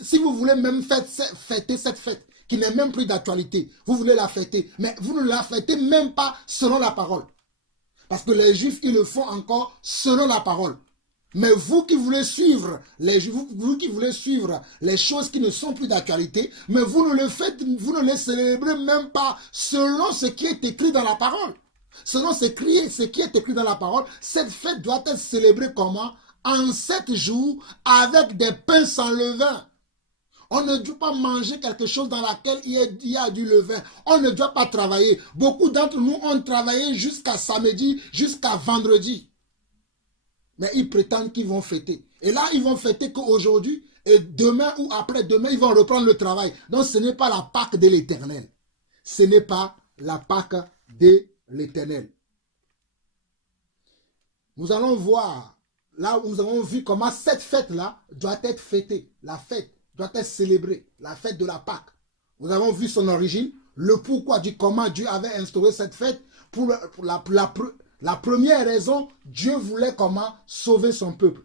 Si vous voulez même fêter cette fête, qui n'est même plus d'actualité, vous voulez la fêter, mais vous ne la fêtez même pas selon la parole. Parce que les Juifs, ils le font encore selon la parole. Mais vous qui voulez suivre vous qui voulez suivre les choses qui ne sont plus d'actualité, mais vous ne les célébrez même pas selon ce qui est écrit dans la parole. Selon ce qui est écrit dans la parole, cette fête doit être célébrée comment? En 7 jours avec des pains sans levain. On ne doit pas manger quelque chose dans laquelle il y a du levain. On ne doit pas travailler. Beaucoup d'entre nous ont travaillé jusqu'à samedi, jusqu'à vendredi. Mais ils prétendent qu'ils vont fêter. Et là, ils vont fêter qu'aujourd'hui, et demain ou après-demain, ils vont reprendre le travail. Donc, ce n'est pas la Pâque de l'Éternel. Ce n'est pas la Pâque de l'Éternel. Nous allons voir, là où nous avons vu comment cette fête-là doit être fêtée. La fête doit être célébrée. La fête de la Pâque. Nous avons vu son origine, le pourquoi du comment Dieu avait instauré cette fête. Pour la première raison, Dieu voulait comment sauver son peuple.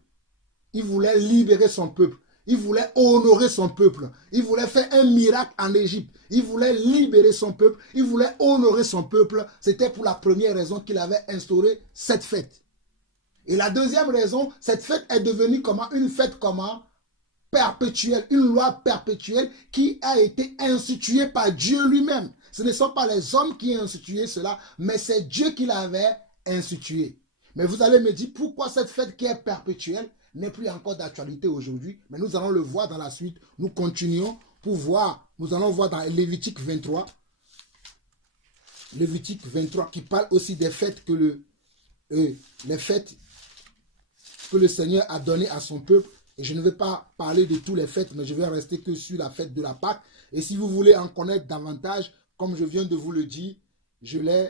Il voulait libérer son peuple. Il voulait honorer son peuple. Il voulait faire un miracle en Égypte. Il voulait libérer son peuple. Il voulait honorer son peuple. C'était pour la première raison qu'il avait instauré cette fête. Et la deuxième raison, cette fête est devenue comment? Une fête comment? Perpétuelle, une loi perpétuelle qui a été instituée par Dieu lui-même. Ce ne sont pas les hommes qui ont institué cela, mais c'est Dieu qui l'avait institué. Mais vous allez me dire pourquoi cette fête qui est perpétuelle n'est plus encore d'actualité aujourd'hui. Mais nous allons le voir dans la suite. Nous continuons pour voir. Nous allons voir dans Lévitique 23. Lévitique 23 qui parle aussi des fêtes que les fêtes que le Seigneur a données à son peuple. Et je ne vais pas parler de toutes les fêtes, mais je vais rester que sur la fête de la Pâque. Et si vous voulez en connaître davantage, comme je viens de vous le dire, je l'ai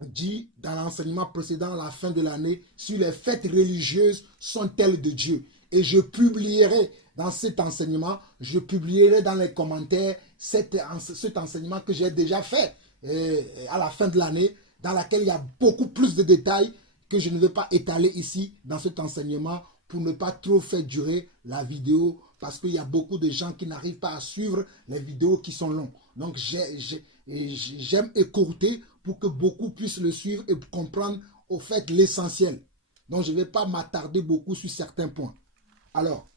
dit dans l'enseignement précédent, à la fin de l'année, sur les fêtes religieuses sont-elles de Dieu. Et je publierai dans cet enseignement, je publierai dans les commentaires cet enseignement que j'ai déjà fait à la fin de l'année, dans laquelle il y a beaucoup plus de détails que je ne vais pas étaler ici dans cet enseignement pour ne pas trop faire durer la vidéo parce qu'il y a beaucoup de gens qui n'arrivent pas à suivre les vidéos qui sont longues. Donc j'aime écourter pour que beaucoup puissent le suivre et comprendre au fait l'essentiel. Donc je ne vais pas m'attarder beaucoup sur certains points. Alors,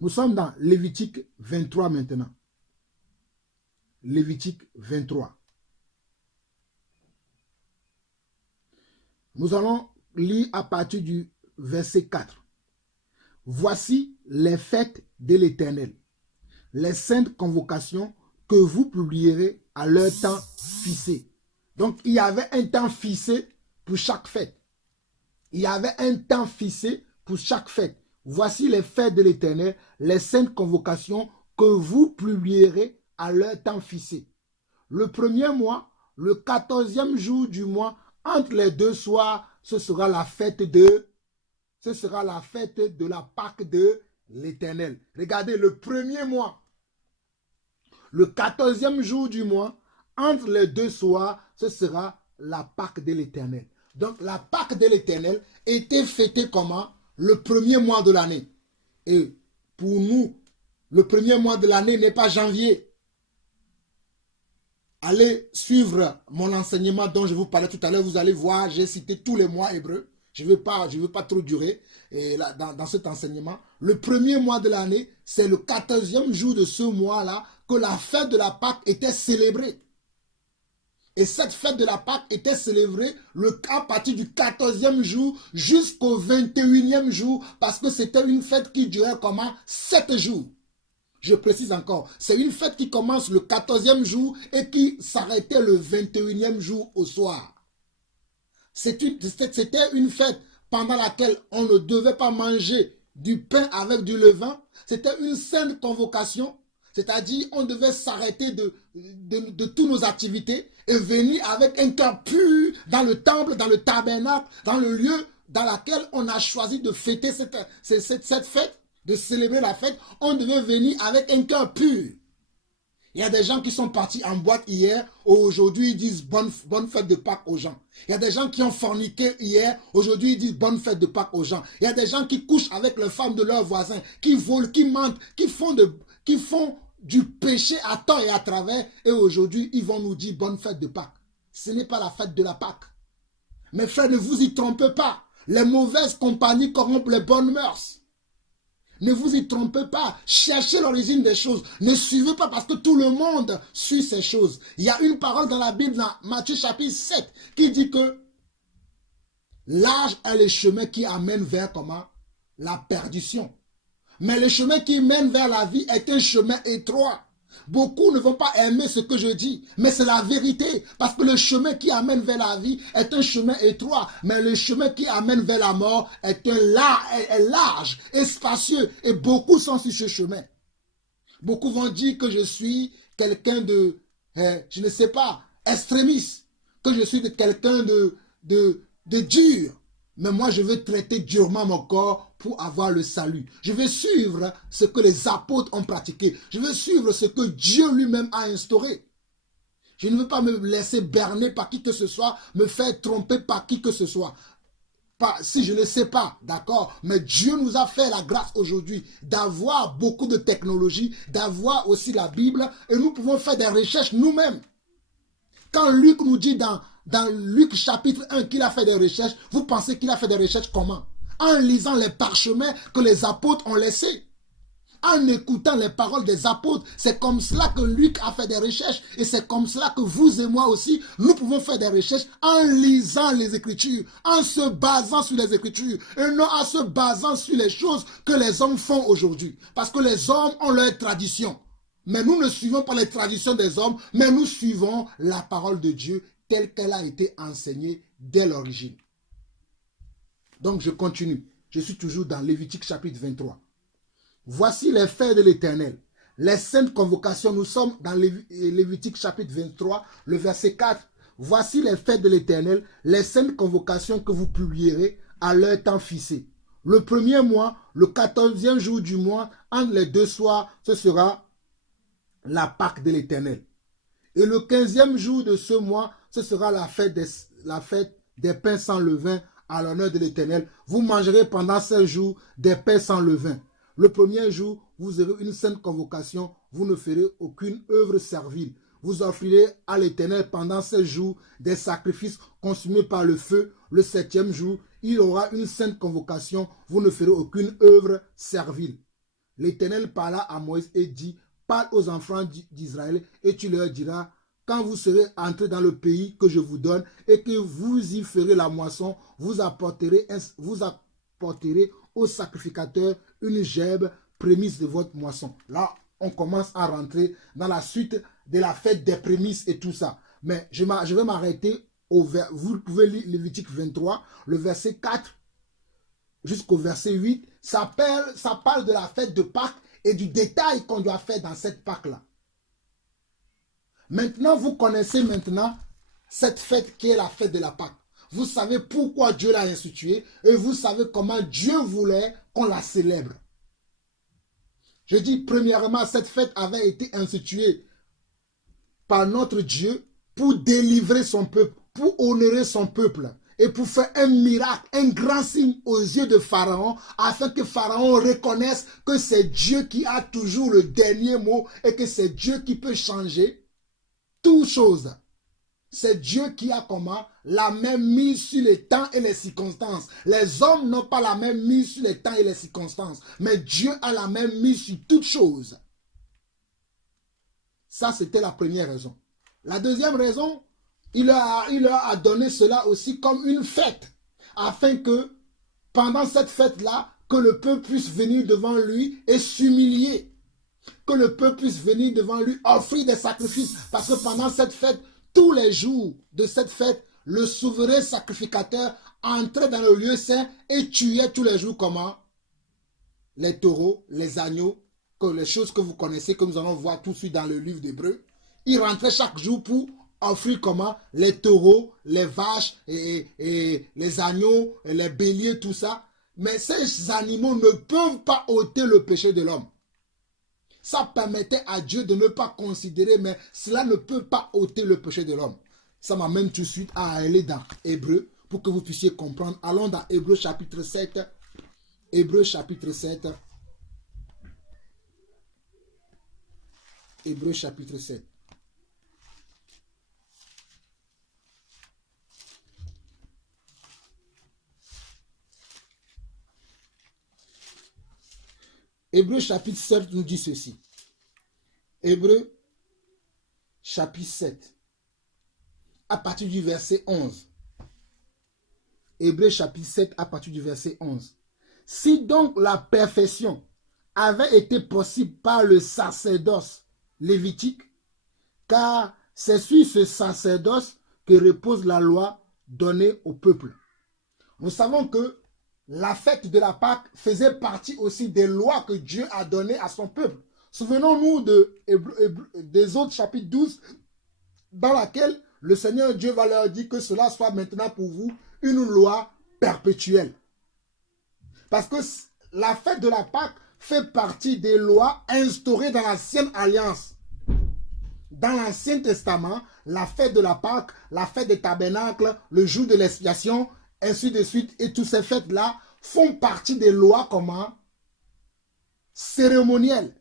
nous sommes dans Lévitique 23 maintenant. Lévitique 23. Nous allons lire à partir du verset 4. Voici les fêtes de l'Éternel, les saintes convocations que vous publierez à leur temps fixé. Donc, il y avait un temps fixé pour chaque fête. Il y avait un temps fixé pour chaque fête. Voici les fêtes de l'Éternel, les saintes convocations que vous publierez à leur temps fixé. Le premier mois, le 14e jour du mois, entre les deux soirs, ce sera la fête de la Pâque de l'Éternel. Regardez, le premier mois, le 14e jour du mois, entre les deux soirs, ce sera la Pâque de l'Éternel. Donc, la Pâque de l'Éternel était fêtée comment? Le premier mois de l'année. Et pour nous, le premier mois de l'année n'est pas janvier. Allez suivre mon enseignement dont je vous parlais tout à l'heure. Vous allez voir, j'ai cité tous les mois hébreux. Je ne veux pas trop durer et là, dans cet enseignement. Le premier mois de l'année, c'est le 14e jour de ce mois-là que la fête de la Pâque était célébrée. Et cette fête de la Pâque était célébrée à partir du 14e jour jusqu'au 21e jour parce que c'était une fête qui durait comment? 7 jours. Je précise encore, c'est une fête qui commence le 14e jour et qui s'arrêtait le 21e jour au soir. C'était une fête pendant laquelle on ne devait pas manger du pain avec du levain. C'était une sainte convocation, c'est-à-dire on devait s'arrêter de toutes nos activités et venir avec un cœur pur dans le temple, dans le tabernacle, dans le lieu dans lequel on a choisi de fêter cette fête, de célébrer la fête. On devait venir avec un cœur pur. Il y a des gens qui sont partis en boîte hier, aujourd'hui ils disent bonne fête de Pâques aux gens. Il y a des gens qui ont forniqué hier, aujourd'hui ils disent bonne fête de Pâques aux gens. Il y a des gens qui couchent avec les femmes de leurs voisins, qui volent, qui mentent, qui font du péché à tort et à travers, et aujourd'hui ils vont nous dire bonne fête de Pâques. Ce n'est pas la fête de la Pâque. Mes frères, ne vous y trompez pas. Les mauvaises compagnies corrompent les bonnes mœurs. Ne vous y trompez pas. Cherchez l'origine des choses. Ne suivez pas parce que tout le monde suit ces choses. Il y a une parole dans la Bible, dans Matthieu chapitre 7, qui dit que large est le chemin qui amène vers comment? La perdition. Mais le chemin qui mène vers la vie est un chemin étroit. Beaucoup ne vont pas aimer ce que je dis, mais c'est la vérité. Parce que le chemin qui amène vers la vie est un chemin étroit, mais le chemin qui amène vers la mort est large et spacieux. Et beaucoup sont sur ce chemin. Beaucoup vont dire que je suis quelqu'un de, je ne sais pas, extrémiste, que je suis quelqu'un de dur. Mais moi, je veux traiter durement mon corps pour avoir le salut. Je veux suivre ce que les apôtres ont pratiqué. Je veux suivre ce que Dieu lui-même a instauré. Je ne veux pas me laisser berner par qui que ce soit, me faire tromper par qui que ce soit. Si je ne sais pas, d'accord, mais Dieu nous a fait la grâce aujourd'hui d'avoir beaucoup de technologies, d'avoir aussi la Bible, et nous pouvons faire des recherches nous-mêmes. Quand Luc nous dit dans Luc chapitre 1 qu'il a fait des recherches, vous pensez qu'il a fait des recherches comment? En lisant les parchemins que les apôtres ont laissés. En écoutant les paroles des apôtres, c'est comme cela que Luc a fait des recherches. Et c'est comme cela que vous et moi aussi, nous pouvons faire des recherches en lisant les Écritures, en se basant sur les Écritures, et non en se basant sur les choses que les hommes font aujourd'hui. Parce que les hommes ont leurs traditions. Mais nous ne suivons pas les traditions des hommes, mais nous suivons la parole de Dieu telle qu'elle a été enseignée dès l'origine. Donc je continue. Je suis toujours dans Lévitique chapitre 23. Voici les faits de l'Éternel. Les saintes convocations, nous sommes dans Lévitique chapitre 23, le verset 4. Voici les faits de l'Éternel, les saintes convocations que vous publierez à leur temps fixé. Le premier mois, le 14e jour du mois, entre les deux soirs, ce sera la Pâque de l'Éternel. Et le 15e jour de ce mois, ce sera la fête des pains sans levain à l'honneur de l'Éternel. Vous mangerez pendant 16 jours des pains sans levain. Le premier jour, vous aurez une sainte convocation, vous ne ferez aucune œuvre servile. Vous offrirez à l'Éternel pendant 16 jours des sacrifices consumés par le feu. Le 7e jour, il y aura une sainte convocation, vous ne ferez aucune œuvre servile. L'Éternel parla à Moïse et dit, parle aux enfants d'Israël et tu leur diras, quand vous serez entrés dans le pays que je vous donne et que vous y ferez la moisson, vous apporterez au sacrificateur une gerbe prémisse de votre moisson. Là, on commence à rentrer dans la suite de la fête des prémices et tout ça. Mais je vais m'arrêter vous pouvez lire Lévitique 23, le verset 4 jusqu'au verset 8. Ça parle de la fête de Pâques et du détail qu'on doit faire dans cette Pâque-là. Maintenant, vous connaissez cette fête qui est la fête de la Pâque. Vous savez pourquoi Dieu l'a instituée et vous savez comment Dieu voulait qu'on la célèbre. Je dis premièrement, cette fête avait été instituée par notre Dieu pour délivrer son peuple, pour honorer son peuple et pour faire un miracle, un grand signe aux yeux de Pharaon afin que Pharaon reconnaisse que c'est Dieu qui a toujours le dernier mot et que c'est Dieu qui peut changer toutes choses. C'est Dieu qui a la même mise sur les temps et les circonstances. Les hommes n'ont pas la même mise sur les temps et les circonstances. Mais Dieu a la même mise sur toutes choses. Ça, c'était la première raison. La deuxième raison, il leur a donné cela aussi comme une fête. Afin que, pendant cette fête-là, que le peuple puisse venir devant lui et s'humilier. Que le peuple puisse venir devant lui offrir des sacrifices. Parce que pendant cette fête, tous les jours de cette fête, le souverain sacrificateur entrait dans le lieu saint et tuait tous les jours comment? Les taureaux, les agneaux, les choses que vous connaissez, que nous allons voir tout de suite dans le livre d'Hébreux. Il rentrait chaque jour pour offrir comment? Les taureaux, les vaches, et les agneaux, et les béliers, tout ça. Mais ces animaux ne peuvent pas ôter le péché de l'homme. Ça permettait à Dieu de ne pas considérer, mais cela ne peut pas ôter le péché de l'homme. Ça m'amène tout de suite à aller dans Hébreux pour que vous puissiez comprendre. Allons dans Hébreux chapitre 7. Hébreux chapitre 7. Hébreux chapitre 7. Hébreux chapitre 7 nous dit ceci. Hébreux chapitre 7, à partir du verset 11. Hébreux chapitre 7, à partir du verset 11. Si donc la perfection avait été possible par le sacerdoce lévitique, car c'est sur ce sacerdoce que repose la loi donnée au peuple. Nous savons que la fête de la Pâque faisait partie aussi des lois que Dieu a données à son peuple. Souvenons-nous des autres chapitres 12, dans laquelle le Seigneur Dieu va leur dire que cela soit maintenant pour vous une loi perpétuelle. Parce que la fête de la Pâque fait partie des lois instaurées dans l'ancienne alliance. Dans l'Ancien Testament, la fête de la Pâque, la fête des tabernacles, le jour de l'expiation, ainsi de suite, et toutes ces fêtes-là font partie des lois comment? Cérémonielles.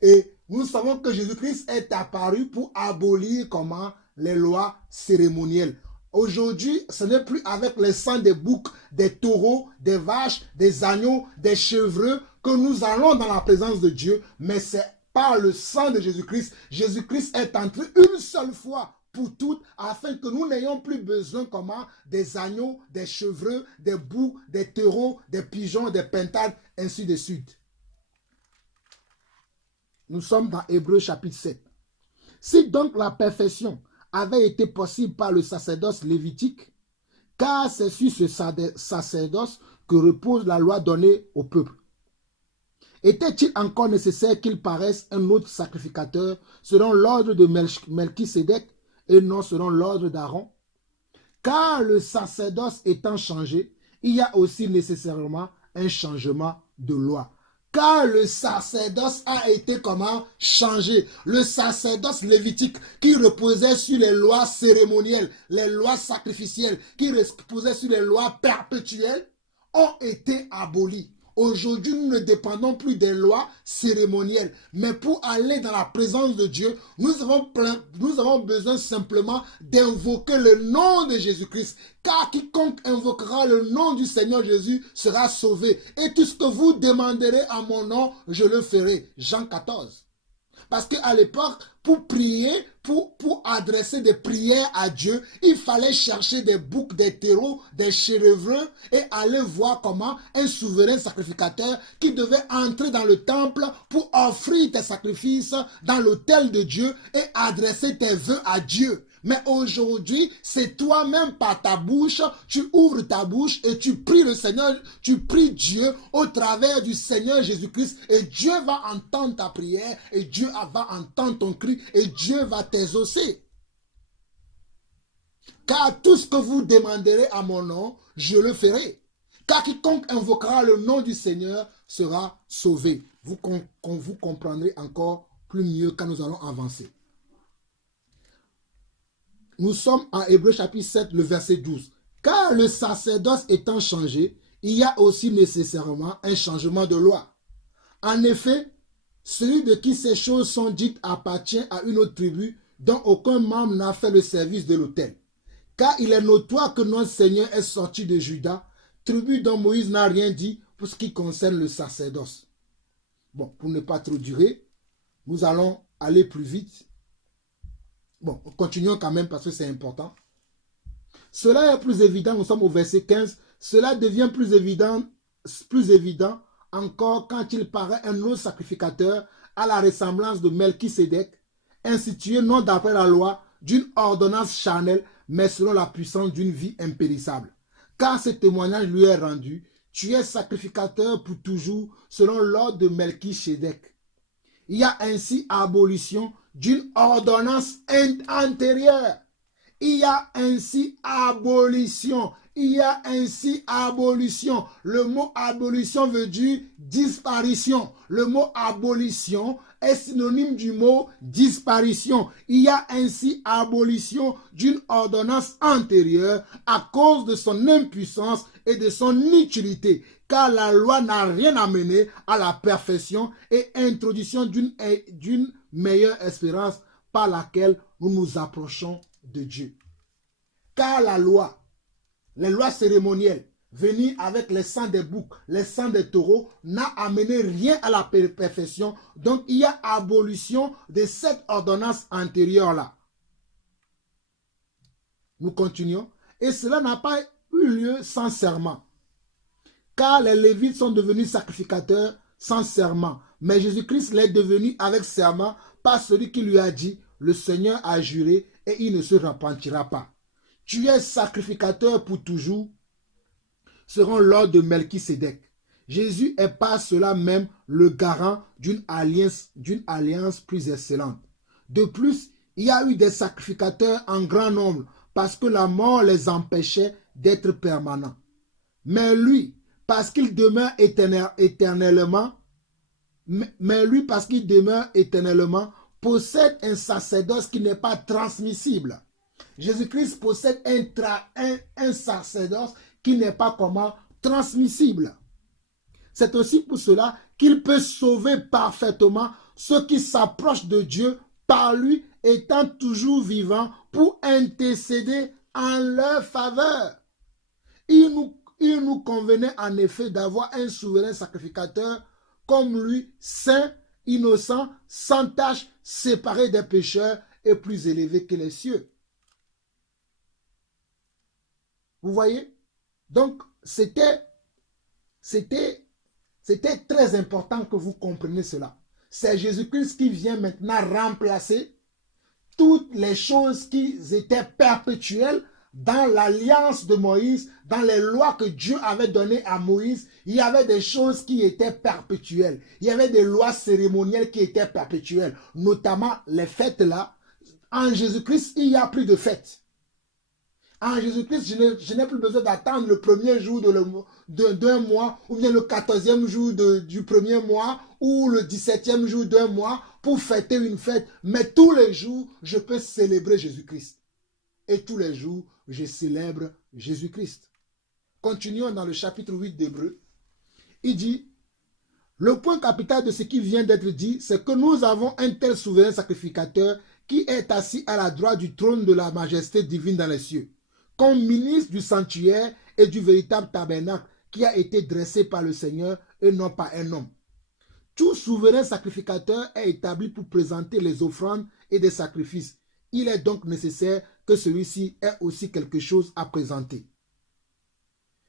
Et nous savons que Jésus-Christ est apparu pour abolir comment? Les lois cérémonielles. Aujourd'hui, ce n'est plus avec le sang des boucs, des taureaux, des vaches, des agneaux, des chevreux que nous allons dans la présence de Dieu, mais c'est par le sang de Jésus-Christ. Jésus-Christ est entré une seule fois pour toutes, afin que nous n'ayons plus besoin comment? Des agneaux, des chevreux, des boucs, des taureaux, des pigeons, des pintades, ainsi de suite. Nous sommes dans Hébreux chapitre 7. Si donc la perfection avait été possible par le sacerdoce lévitique, car c'est sur ce sacerdoce que repose la loi donnée au peuple. Était-il encore nécessaire qu'il paraisse un autre sacrificateur selon l'ordre de Melchisédek et non selon l'ordre d'Aaron? Car le sacerdoce étant changé, il y a aussi nécessairement un changement de loi. Car le sacerdoce a été comment? Changé. Le sacerdoce lévitique qui reposait sur les lois cérémonielles, les lois sacrificielles, qui reposait sur les lois perpétuelles, ont été abolis. Aujourd'hui, nous ne dépendons plus des lois cérémonielles. Mais pour aller dans la présence de Dieu, nous avons besoin simplement d'invoquer le nom de Jésus-Christ. Car quiconque invoquera le nom du Seigneur Jésus sera sauvé. Et tout ce que vous demanderez à mon nom, je le ferai. Jean 14. Parce qu'à l'époque, pour prier, pour adresser des prières à Dieu, il fallait chercher des boucs, des taureaux, des chevreux et aller voir comment un souverain sacrificateur qui devait entrer dans le temple pour offrir tes sacrifices dans l'autel de Dieu et adresser tes vœux à Dieu. Mais aujourd'hui, c'est toi-même par ta bouche, tu ouvres ta bouche et tu pries le Seigneur, tu pries Dieu au travers du Seigneur Jésus-Christ et Dieu va entendre ta prière et Dieu va entendre ton cri et Dieu va t'exaucer. Car tout ce que vous demanderez à mon nom, je le ferai. Car quiconque invoquera le nom du Seigneur sera sauvé. Vous comprendrez encore plus mieux quand nous allons avancer. Nous sommes en Hébreux chapitre 7, le verset 12. Car le sacerdoce étant changé, il y a aussi nécessairement un changement de loi. En effet, celui de qui ces choses sont dites appartient à une autre tribu dont aucun membre n'a fait le service de l'autel. Car il est notoire que notre Seigneur est sorti de Juda, tribu dont Moïse n'a rien dit pour ce qui concerne le sacerdoce. Bon, pour ne pas trop durer, nous allons aller plus vite. Bon, continuons quand même parce que c'est important. Cela est plus évident, nous sommes au verset 15. Cela devient plus évident encore quand il paraît un autre sacrificateur à la ressemblance de Melchisédek, institué non d'après la loi d'une ordonnance charnelle, mais selon la puissance d'une vie impérissable. Car ce témoignage lui est rendu, tu es sacrificateur pour toujours selon l'ordre de Melchisédek. Il y a ainsi abolition d'une ordonnance antérieure. Il y a ainsi abolition. Il y a ainsi abolition. Le mot abolition veut dire disparition. Le mot abolition est synonyme du mot disparition. Il y a ainsi abolition d'une ordonnance antérieure à cause de son impuissance et de son inutilité. Car la loi n'a rien amené à la perfection et introduction d'une meilleure espérance par laquelle nous nous approchons de Dieu. Car la loi, les lois cérémonielles, venues avec les sangs des boucs, les sangs des taureaux, n'a amené rien à la perfection. Donc il y a abolition de cette ordonnance antérieure-là. Nous continuons. Et cela n'a pas eu lieu sans serment. Car les Lévites sont devenus sacrificateurs sans serment. Mais Jésus-Christ l'est devenu avec serment pas celui qui lui a dit, le Seigneur a juré et il ne se repentira pas. Tu es sacrificateur pour toujours, seront l'ordre de Melchisédek. Jésus est par cela même le garant d'une alliance plus excellente. De plus, il y a eu des sacrificateurs en grand nombre parce que la mort les empêchait d'être permanents. Mais lui, parce qu'il demeure éternellement, possède un sacerdoce qui n'est pas transmissible. Jésus-Christ possède un sacerdoce qui n'est pas comment transmissible. C'est aussi pour cela qu'il peut sauver parfaitement ceux qui s'approchent de Dieu par lui, étant toujours vivant pour intercéder en leur faveur. Il nous convenait en effet d'avoir un souverain sacrificateur comme lui, saint, innocent, sans tache, séparé des pécheurs et plus élevé que les cieux. Vous voyez? Donc, c'était très important que vous compreniez cela. C'est Jésus-Christ qui vient maintenant remplacer toutes les choses qui étaient perpétuelles dans l'alliance de Moïse, dans les lois que Dieu avait données à Moïse. Il y avait des choses qui étaient perpétuelles. Il y avait des lois cérémonielles qui étaient perpétuelles, notamment les fêtes là. En Jésus-Christ, il n'y a plus de fêtes. En Jésus-Christ, je n'ai plus besoin d'attendre le premier jour d'un mois, ou bien le 14e jour du premier mois, ou le 17e jour d'un mois, pour fêter une fête. Mais tous les jours, je peux célébrer Jésus-Christ. Et tous les jours, je célèbre Jésus-Christ. Continuons dans le chapitre 8 d'Hébreux. Il dit, le point capital de ce qui vient d'être dit, c'est que nous avons un tel souverain sacrificateur qui est assis à la droite du trône de la majesté divine dans les cieux, comme ministre du sanctuaire et du véritable tabernacle qui a été dressé par le Seigneur et non par un homme. Tout souverain sacrificateur est établi pour présenter les offrandes et des sacrifices. Il est donc nécessaire que celui-ci ait aussi quelque chose à présenter.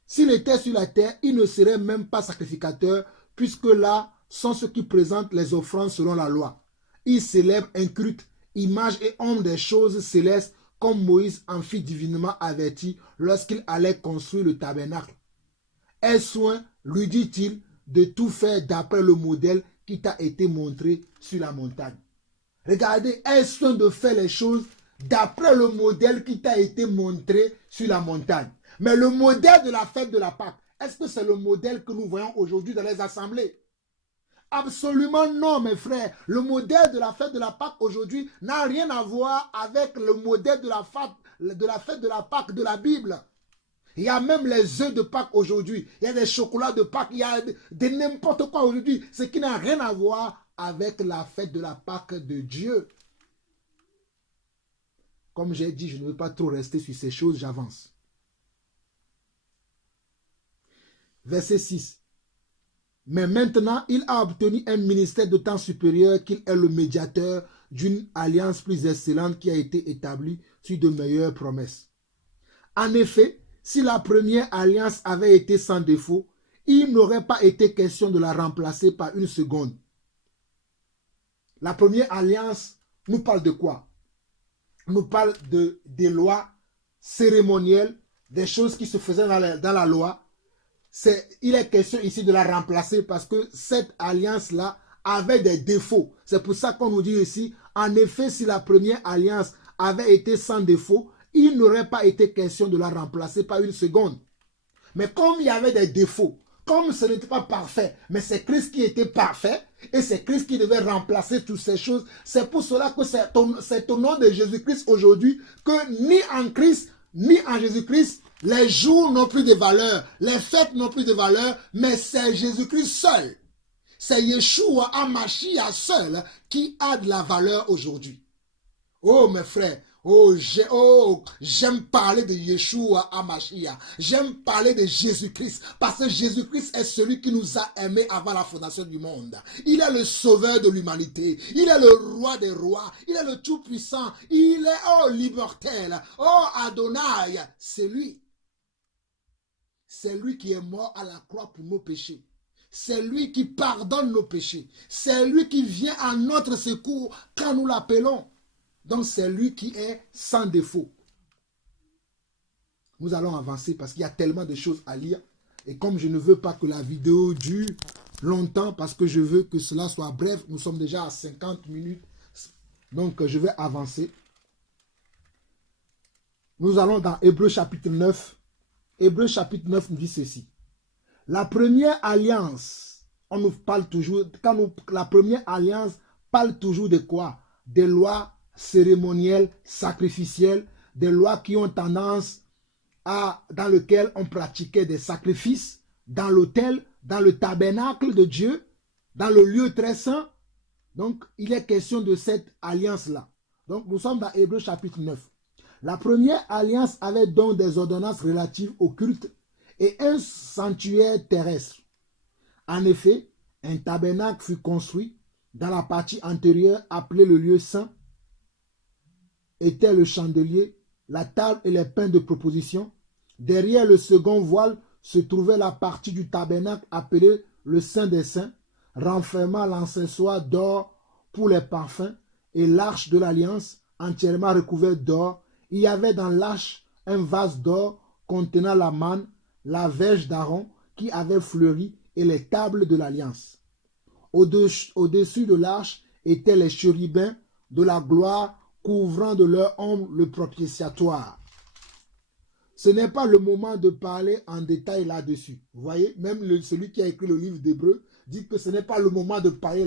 S'il était sur la terre, il ne serait même pas sacrificateur, puisque là sont ceux qui présentent les offrandes selon la loi. Il célèbre un culte, image et ombre des choses célestes, comme Moïse en fit divinement averti lorsqu'il allait construire le tabernacle. Aie soin, lui dit-il, de tout faire d'après le modèle qui t'a été montré sur la montagne. Regardez, aie soin de faire les choses d'après le modèle qui t'a été montré sur la montagne. Mais le modèle de la fête de la Pâque, est-ce que c'est le modèle que nous voyons aujourd'hui dans les assemblées? Absolument non, mes frères. Le modèle de la fête de la Pâque aujourd'hui n'a rien à voir avec le modèle de la fête de la Pâque de la Bible. Il y a même les œufs de Pâques aujourd'hui. Il y a des chocolats de Pâques. Il y a de n'importe quoi aujourd'hui. Ce qui n'a rien à voir avec la fête de la Pâque de Dieu. Comme j'ai dit, je ne veux pas trop rester sur ces choses, j'avance. Verset 6. Mais maintenant, il a obtenu un ministère d'autant supérieur qu'il est le médiateur d'une alliance plus excellente qui a été établie sur de meilleures promesses. En effet, si la première alliance avait été sans défaut, il n'aurait pas été question de la remplacer par une seconde. La première alliance nous parle de quoi? Nous parle des lois cérémonielles, des choses qui se faisaient dans la loi. Il est question ici de la remplacer parce que cette alliance-là avait des défauts. C'est pour ça qu'on nous dit ici, en effet, si la première alliance avait été sans défaut, il n'aurait pas été question de la remplacer par une seconde. Mais comme il y avait des défauts, comme ce n'était pas parfait, mais c'est Christ qui était parfait, et c'est Christ qui devait remplacer toutes ces choses, c'est pour cela que c'est au nom de Jésus-Christ aujourd'hui que ni en Christ, ni en Jésus-Christ, les jours n'ont plus de valeur, les fêtes n'ont plus de valeur, mais c'est Jésus-Christ seul. C'est Yeshua HaMashiach seul qui a de la valeur aujourd'hui. Oh mes frères, j'aime parler de Yeshua HaMashiach, j'aime parler de Jésus-Christ, parce que Jésus-Christ est celui qui nous a aimés avant la fondation du monde. Il est le sauveur de l'humanité, il est le roi des rois, il est le tout-puissant, il est, l'immortel, Adonai, c'est lui. C'est lui qui est mort à la croix pour nos péchés. C'est lui qui pardonne nos péchés. C'est lui qui vient à notre secours quand nous l'appelons. Donc c'est lui qui est sans défaut. Nous allons avancer parce qu'il y a tellement de choses à lire. Et comme je ne veux pas que la vidéo dure longtemps, parce que je veux que cela soit bref, nous sommes déjà à 50 minutes. Donc je vais avancer. Nous allons dans Hébreux chapitre 9. Hébreux chapitre 9 nous dit ceci. La première alliance, on nous parle toujours, la première alliance parle toujours de quoi? Des lois cérémonielles, sacrificielles, des lois qui ont tendance dans lequel on pratiquait des sacrifices dans l'autel, dans le tabernacle de Dieu, dans le lieu très saint. Donc, il est question de cette alliance-là. Donc, nous sommes dans Hébreux chapitre 9. La première alliance avait donc des ordonnances relatives au culte et un sanctuaire terrestre. En effet, un tabernacle fut construit dans la partie antérieure appelée le lieu saint, était le chandelier, la table et les pains de proposition. Derrière le second voile se trouvait la partie du tabernacle appelée le Saint des Saints, renfermant l'encensoir d'or pour les parfums et l'arche de l'alliance entièrement recouverte d'or. Il y avait dans l'arche un vase d'or contenant la manne, la verge d'Aaron qui avait fleuri et les tables de l'alliance. Au-dessus de l'arche étaient les chérubins de la gloire couvrant de leur ombre le propitiatoire. Ce n'est pas le moment de parler en détail là-dessus. Vous voyez, même celui qui a écrit le livre d'Hébreux dit que ce n'est pas le moment de parler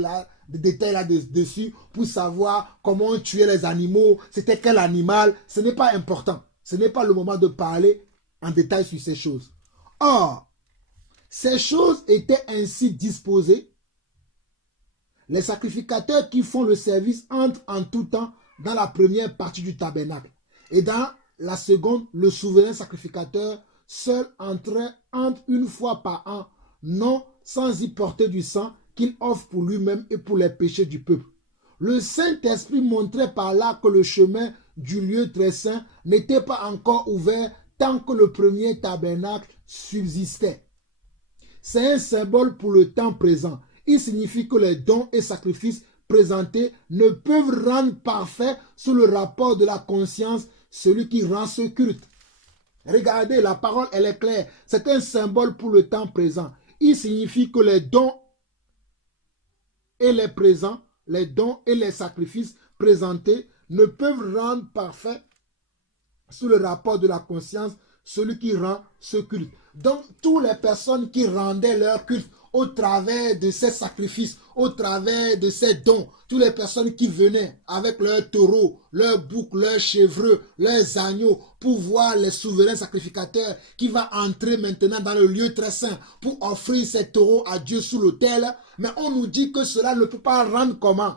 de détails là-dessus pour savoir comment tuer les animaux, c'était quel animal. Ce n'est pas important. Ce n'est pas le moment de parler en détail sur ces choses. Or, ces choses étaient ainsi disposées. Les sacrificateurs qui font le service entrent en tout temps dans la première partie du tabernacle. Et dans la seconde, le souverain sacrificateur seul entre une fois par an, non sans y porter du sang qu'il offre pour lui-même et pour les péchés du peuple. Le Saint-Esprit montrait par là que le chemin du lieu très saint n'était pas encore ouvert tant que le premier tabernacle subsistait. C'est un symbole pour le temps présent. Il signifie que les dons et sacrifices présentés ne peuvent rendre parfait sous le rapport de la conscience celui qui rend ce culte. Regardez, la parole, elle est claire. C'est un symbole pour le temps présent. Il signifie que les dons et les présents, les dons et les sacrifices présentés ne peuvent rendre parfait sous le rapport de la conscience celui qui rend ce culte. Donc, toutes les personnes qui rendaient leur culte au travers de ces sacrifices, au travers de ces dons, toutes les personnes qui venaient avec leurs taureaux, leurs boucs, leurs chevreux, leurs agneaux, pour voir les souverains sacrificateurs qui va entrer maintenant dans le lieu très saint pour offrir ces taureaux à Dieu sous l'autel. Mais on nous dit que cela ne peut pas rendre comment?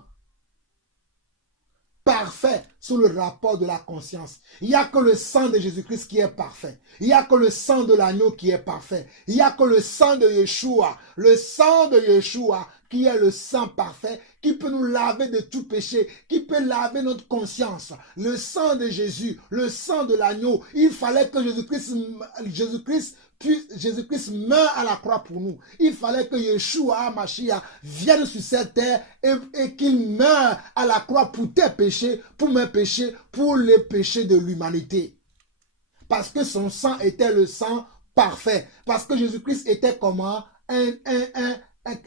Parfait sous le rapport de la conscience. Il n'y a que le sang de Jésus-Christ qui est parfait. Il n'y a que le sang de l'agneau qui est parfait. Il n'y a que le sang de Yeshua. Le sang de Yeshua qui est le sang parfait, qui peut nous laver de tout péché, qui peut laver notre conscience. Le sang de Jésus, le sang de l'agneau. Il fallait que Jésus-Christ meurt à la croix pour nous. Il fallait que Yeshua Mashiach vienne sur cette terre et qu'il meure à la croix pour tes péchés, pour mes péchés, pour les péchés de l'humanité. Parce que son sang était le sang parfait. Parce que Jésus-Christ était comment?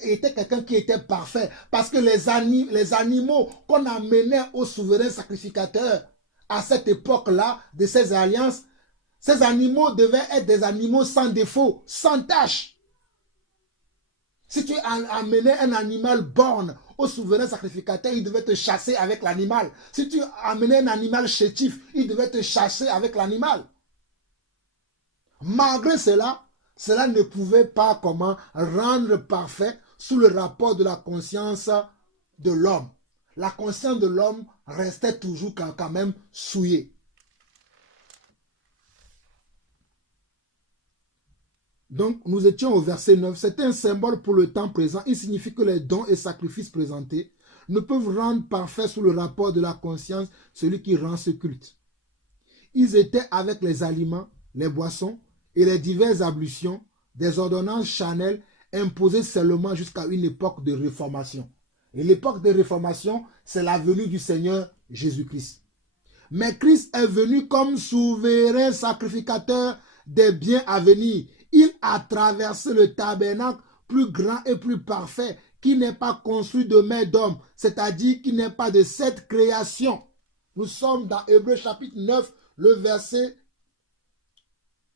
Était quelqu'un qui était parfait. Parce que les animaux qu'on amenait au souverain sacrificateur à cette époque-là, de ces alliances, ces animaux devaient être des animaux sans défaut, sans tache. Si tu amenais un animal borgne au souverain sacrificateur, il devait te chasser avec l'animal. Si tu amenais un animal chétif, il devait te chasser avec l'animal. Malgré cela, cela ne pouvait pas comment rendre parfait sous le rapport de la conscience de l'homme. La conscience de l'homme restait toujours quand même souillée. Donc, nous étions au verset 9. C'est un symbole pour le temps présent. Il signifie que les dons et sacrifices présentés ne peuvent rendre parfait sous le rapport de la conscience celui qui rend ce culte. Ils étaient avec les aliments, les boissons et les diverses ablutions, des ordonnances charnelles imposée seulement jusqu'à une époque de réformation. Et l'époque de réformation, c'est la venue du Seigneur Jésus-Christ. Mais Christ est venu comme souverain sacrificateur des biens à venir. Il a traversé le tabernacle plus grand et plus parfait, qui n'est pas construit de main d'homme, c'est-à-dire qui n'est pas de cette création. Nous sommes dans Hébreux chapitre 9, le verset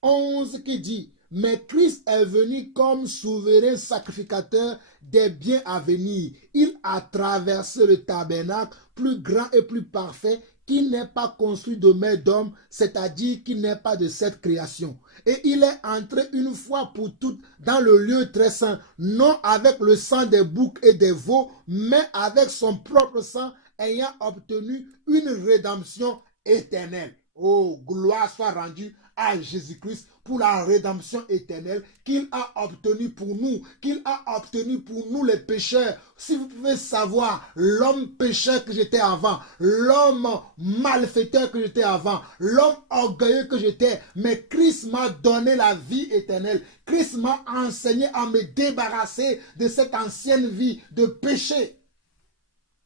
11 qui dit: mais Christ est venu comme souverain sacrificateur des biens à venir. Il a traversé le tabernacle plus grand et plus parfait, qui n'est pas construit de main d'homme, c'est-à-dire qui n'est pas de cette création. Et il est entré une fois pour toutes dans le lieu très saint, non avec le sang des boucs et des veaux, mais avec son propre sang, ayant obtenu une rédemption éternelle. Oh, gloire soit rendue à Jésus-Christ pour la rédemption éternelle qu'il a obtenue pour nous, les pécheurs. Si vous pouvez savoir l'homme pécheur que j'étais avant, l'homme malfaiteur que j'étais avant, l'homme orgueilleux que j'étais, mais Christ m'a donné la vie éternelle. Christ m'a enseigné à me débarrasser de cette ancienne vie de péché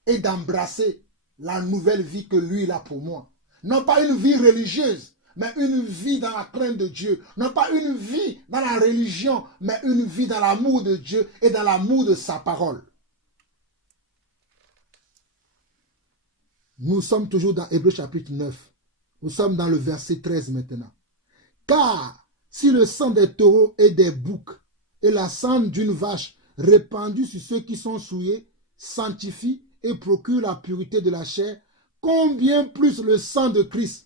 et d'embrasser la nouvelle vie que lui il a pour moi. Non pas une vie religieuse, mais une vie dans la crainte de Dieu. Non pas une vie dans la religion, mais une vie dans l'amour de Dieu et dans l'amour de sa parole. Nous sommes toujours dans Hébreux chapitre 9. Nous sommes dans le verset 13 maintenant. Car si le sang des taureaux et des boucs et la cendre d'une vache répandue sur ceux qui sont souillés sanctifie et procure la pureté de la chair, combien plus le sang de Christ,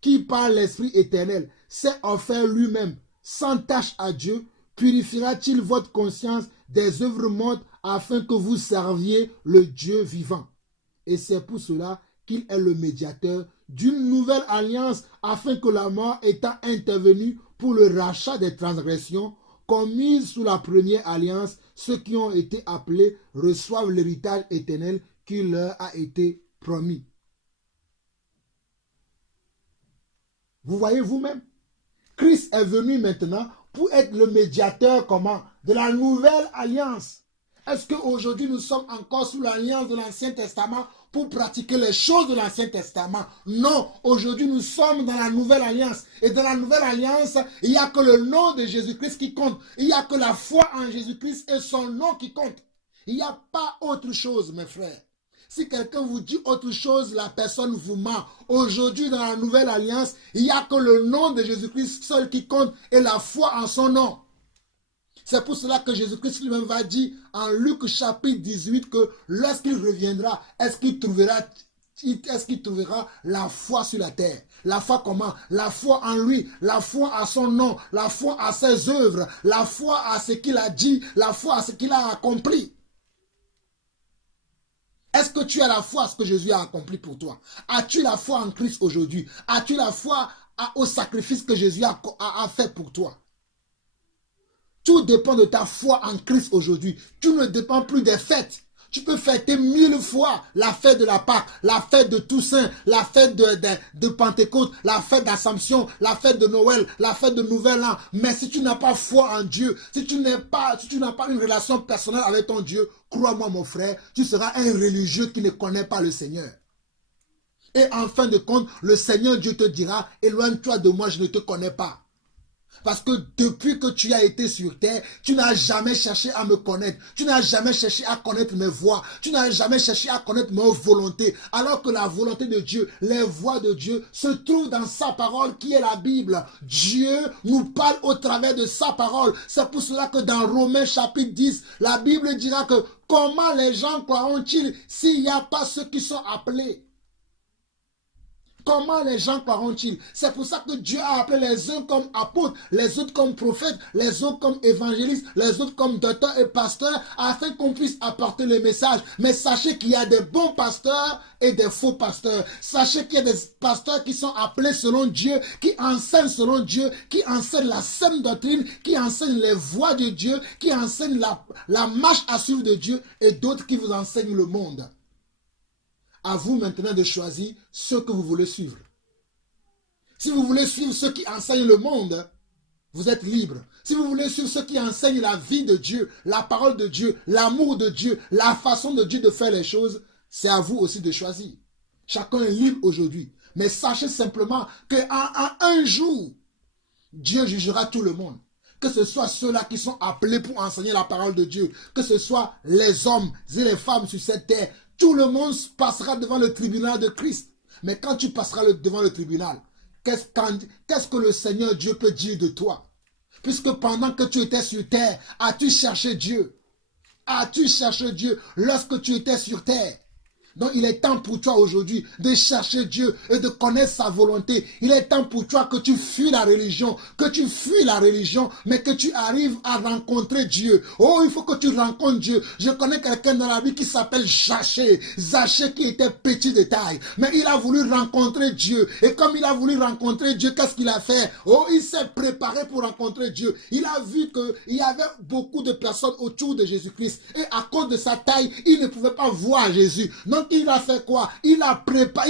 qui par l'Esprit éternel s'est offert lui-même sans tache à Dieu, purifiera-t-il votre conscience des œuvres mortes afin que vous serviez le Dieu vivant. Et c'est pour cela qu'il est le médiateur d'une nouvelle alliance, afin que la mort étant intervenue pour le rachat des transgressions commises sous la première alliance, ceux qui ont été appelés reçoivent l'héritage éternel qui leur a été promis. Vous voyez vous-même, Christ est venu maintenant pour être le médiateur comment? De la nouvelle alliance. Est-ce qu'aujourd'hui nous sommes encore sous l'alliance de l'Ancien Testament pour pratiquer les choses de l'Ancien Testament? Non, aujourd'hui nous sommes dans la nouvelle alliance. Et dans la nouvelle alliance, il n'y a que le nom de Jésus-Christ qui compte. Il n'y a que la foi en Jésus-Christ et son nom qui compte. Il n'y a pas autre chose, mes frères. Si quelqu'un vous dit autre chose, la personne vous ment. Aujourd'hui, dans la nouvelle alliance, il n'y a que le nom de Jésus-Christ seul qui compte et la foi en son nom. C'est pour cela que Jésus-Christ lui-même va dire en Luc chapitre 18 que lorsqu'il reviendra, est-ce qu'il trouvera la foi sur la terre? La foi comment? La foi en lui, la foi à son nom, la foi à ses œuvres, la foi à ce qu'il a dit, la foi à ce qu'il a accompli. Est-ce que tu as la foi à ce que Jésus a accompli pour toi? As-tu la foi en Christ aujourd'hui? As-tu la foi au sacrifice que Jésus a fait pour toi? Tout dépend de ta foi en Christ aujourd'hui. Tu ne dépends plus des fêtes. Tu peux fêter 1000 fois la fête de la Pâque, la fête de Toussaint, la fête de Pentecôte, la fête d'Assomption, la fête de Noël, la fête de Nouvel An. Mais si tu n'as pas foi en Dieu, si tu n'as pas une relation personnelle avec ton Dieu, crois-moi mon frère, tu seras un religieux qui ne connaît pas le Seigneur. Et en fin de compte, le Seigneur Dieu te dira, éloigne-toi de moi, je ne te connais pas. Parce que depuis que tu as été sur terre, tu n'as jamais cherché à me connaître. Tu n'as jamais cherché à connaître mes voies. Tu n'as jamais cherché à connaître mes volontés. Alors que la volonté de Dieu, les voies de Dieu se trouvent dans sa parole qui est la Bible. Dieu nous parle au travers de sa parole. C'est pour cela que dans Romains chapitre 10, la Bible dira que comment les gens croiront-ils s'il n'y a pas ceux qui sont appelés? Comment les gens croiront-ils? C'est pour ça que Dieu a appelé les uns comme apôtres, les autres comme prophètes, les autres comme évangélistes, les autres comme docteurs et pasteurs, afin qu'on puisse apporter le message. Mais sachez qu'il y a des bons pasteurs et des faux pasteurs. Sachez qu'il y a des pasteurs qui sont appelés selon Dieu, qui enseignent selon Dieu, qui enseignent la saine doctrine, qui enseignent les voies de Dieu, qui enseignent la marche à suivre de Dieu, et d'autres qui vous enseignent le monde. À vous maintenant de choisir ceux que vous voulez suivre. Si vous voulez suivre ceux qui enseignent le monde, Vous êtes libre. Si vous voulez suivre ceux qui enseignent la vie de Dieu, la parole de Dieu, l'amour de Dieu, la façon de Dieu de faire les choses, c'est à vous aussi de choisir. Chacun est libre aujourd'hui. Mais sachez simplement qu'à un jour, Dieu jugera tout le monde. Que ce soit ceux-là qui sont appelés pour enseigner la parole de Dieu, que ce soit les hommes et les femmes sur cette terre, tout le monde passera devant le tribunal de Christ. Mais quand tu passeras devant le tribunal, qu'est-ce que le Seigneur Dieu peut dire de toi? Puisque pendant que tu étais sur terre, as-tu cherché Dieu? As-tu cherché Dieu lorsque tu étais sur terre? Donc il est temps pour toi aujourd'hui de chercher Dieu et de connaître sa volonté. Il est temps pour toi que tu fuis la religion, mais que tu arrives à rencontrer Dieu. Oh, il faut que tu rencontres Dieu. Je connais quelqu'un dans la vie qui s'appelle Zachée. Zachée qui était petit de taille, mais il a voulu rencontrer Dieu. Et comme il a voulu rencontrer Dieu, qu'est-ce qu'il a fait? Oh, il s'est préparé pour rencontrer Dieu. Il a vu qu'il y avait beaucoup de personnes autour de Jésus-Christ. Et à cause de sa taille, il ne pouvait pas voir Jésus. Donc il a fait quoi? Il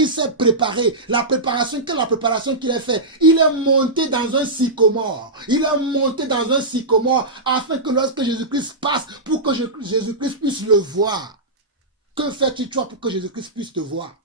s'est préparé. Quelle est la préparation qu'il a fait? Il est monté dans un sycomore. Afin que lorsque Jésus-Christ passe, pour que Jésus-Christ puisse le voir. Que fais-tu toi pour que Jésus-Christ puisse te voir?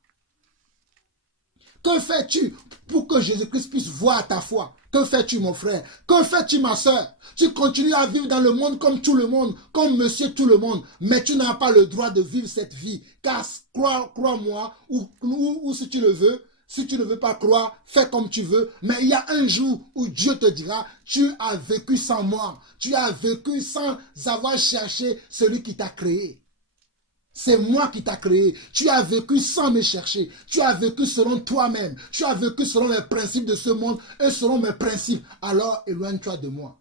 Que fais-tu pour que Jésus-Christ puisse voir ta foi? Que fais-tu, mon frère? Que fais-tu, ma soeur? Tu continues à vivre dans le monde comme tout le monde, comme monsieur tout le monde, mais tu n'as pas le droit de vivre cette vie. Car crois-moi, ou si tu le veux, si tu ne veux pas croire, fais comme tu veux. Mais il y a un jour où Dieu te dira, tu as vécu sans moi. Tu as vécu sans avoir cherché celui qui t'a créé. C'est moi qui t'ai créé. Tu as vécu sans me chercher. Tu as vécu selon toi-même. Tu as vécu selon les principes de ce monde et selon mes principes. Alors éloigne-toi de moi.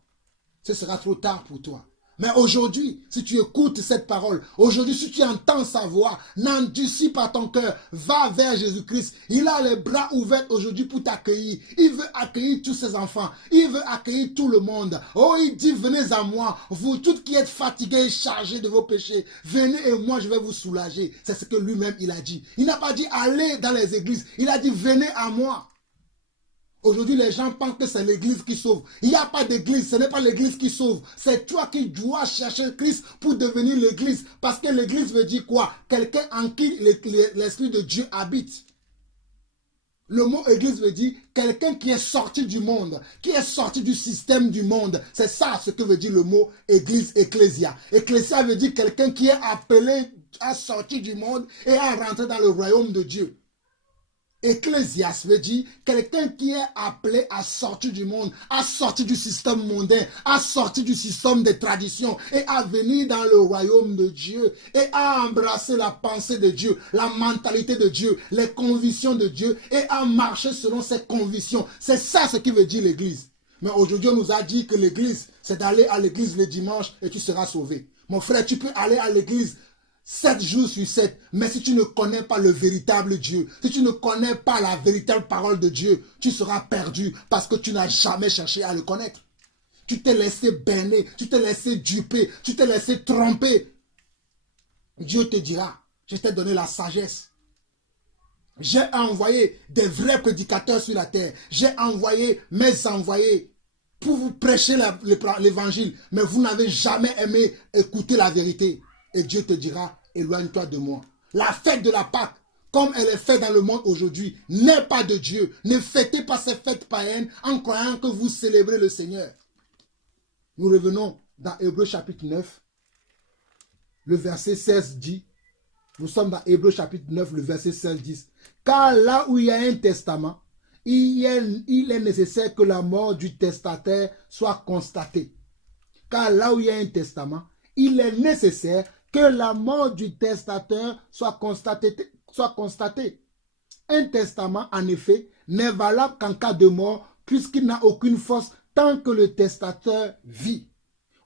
Ce sera trop tard pour toi. Mais aujourd'hui, si tu écoutes cette parole, aujourd'hui, si tu entends sa voix, n'endurcis pas ton cœur, va vers Jésus-Christ. Il a les bras ouverts aujourd'hui pour t'accueillir. Il veut accueillir tous ses enfants. Il veut accueillir tout le monde. Oh, il dit, venez à moi, vous tous qui êtes fatigués et chargés de vos péchés. Venez et moi, je vais vous soulager. C'est ce que lui-même, il a dit. Il n'a pas dit, allez dans les églises. Il a dit, venez à moi. Aujourd'hui, les gens pensent que c'est l'église qui sauve. Il n'y a pas d'église, ce n'est pas l'église qui sauve. C'est toi qui dois chercher Christ pour devenir l'église. Parce que l'église veut dire quoi? Quelqu'un en qui l'Esprit de Dieu habite. Le mot église veut dire quelqu'un qui est sorti du monde, qui est sorti du système du monde. C'est ça ce que veut dire le mot église, ecclésia. Ecclésia veut dire quelqu'un qui est appelé à sortir du monde et à rentrer dans le royaume de Dieu. Ecclésias veut dire quelqu'un qui est appelé à sortir du monde, à sortir du système mondain, à sortir du système des traditions et à venir dans le royaume de Dieu et à embrasser la pensée de Dieu, la mentalité de Dieu, les convictions de Dieu et à marcher selon ses convictions. C'est ça ce qui veut dire l'église. Mais aujourd'hui, on nous a dit que l'église, c'est d'aller à l'église le dimanche et tu seras sauvé. Mon frère, tu peux aller à l'église 7 jours sur 7, mais si tu ne connais pas le véritable Dieu, si tu ne connais pas la véritable parole de Dieu, tu seras perdu parce que tu n'as jamais cherché à le connaître. Tu t'es laissé berner, tu t'es laissé duper, tu t'es laissé tromper. Dieu te dira, je t'ai donné la sagesse. J'ai envoyé des vrais prédicateurs sur la terre. J'ai envoyé mes envoyés pour vous prêcher l'évangile, mais vous n'avez jamais aimé écouter la vérité. Et Dieu te dira, éloigne-toi de moi. La fête de la Pâque, comme elle est faite dans le monde aujourd'hui, n'est pas de Dieu. Ne fêtez pas ces fêtes païennes en croyant que vous célébrez le Seigneur. Nous revenons dans Hébreux chapitre 9. Le verset 16 dit, nous sommes dans Hébreux chapitre 9, le verset 16 dit, car là où il y a un testament, il est nécessaire que la mort du testataire soit constatée. Car là où il y a un testament, il est nécessaire que la mort du testateur soit constatée. Un testament, en effet, n'est valable qu'en cas de mort, puisqu'il n'a aucune force tant que le testateur vit.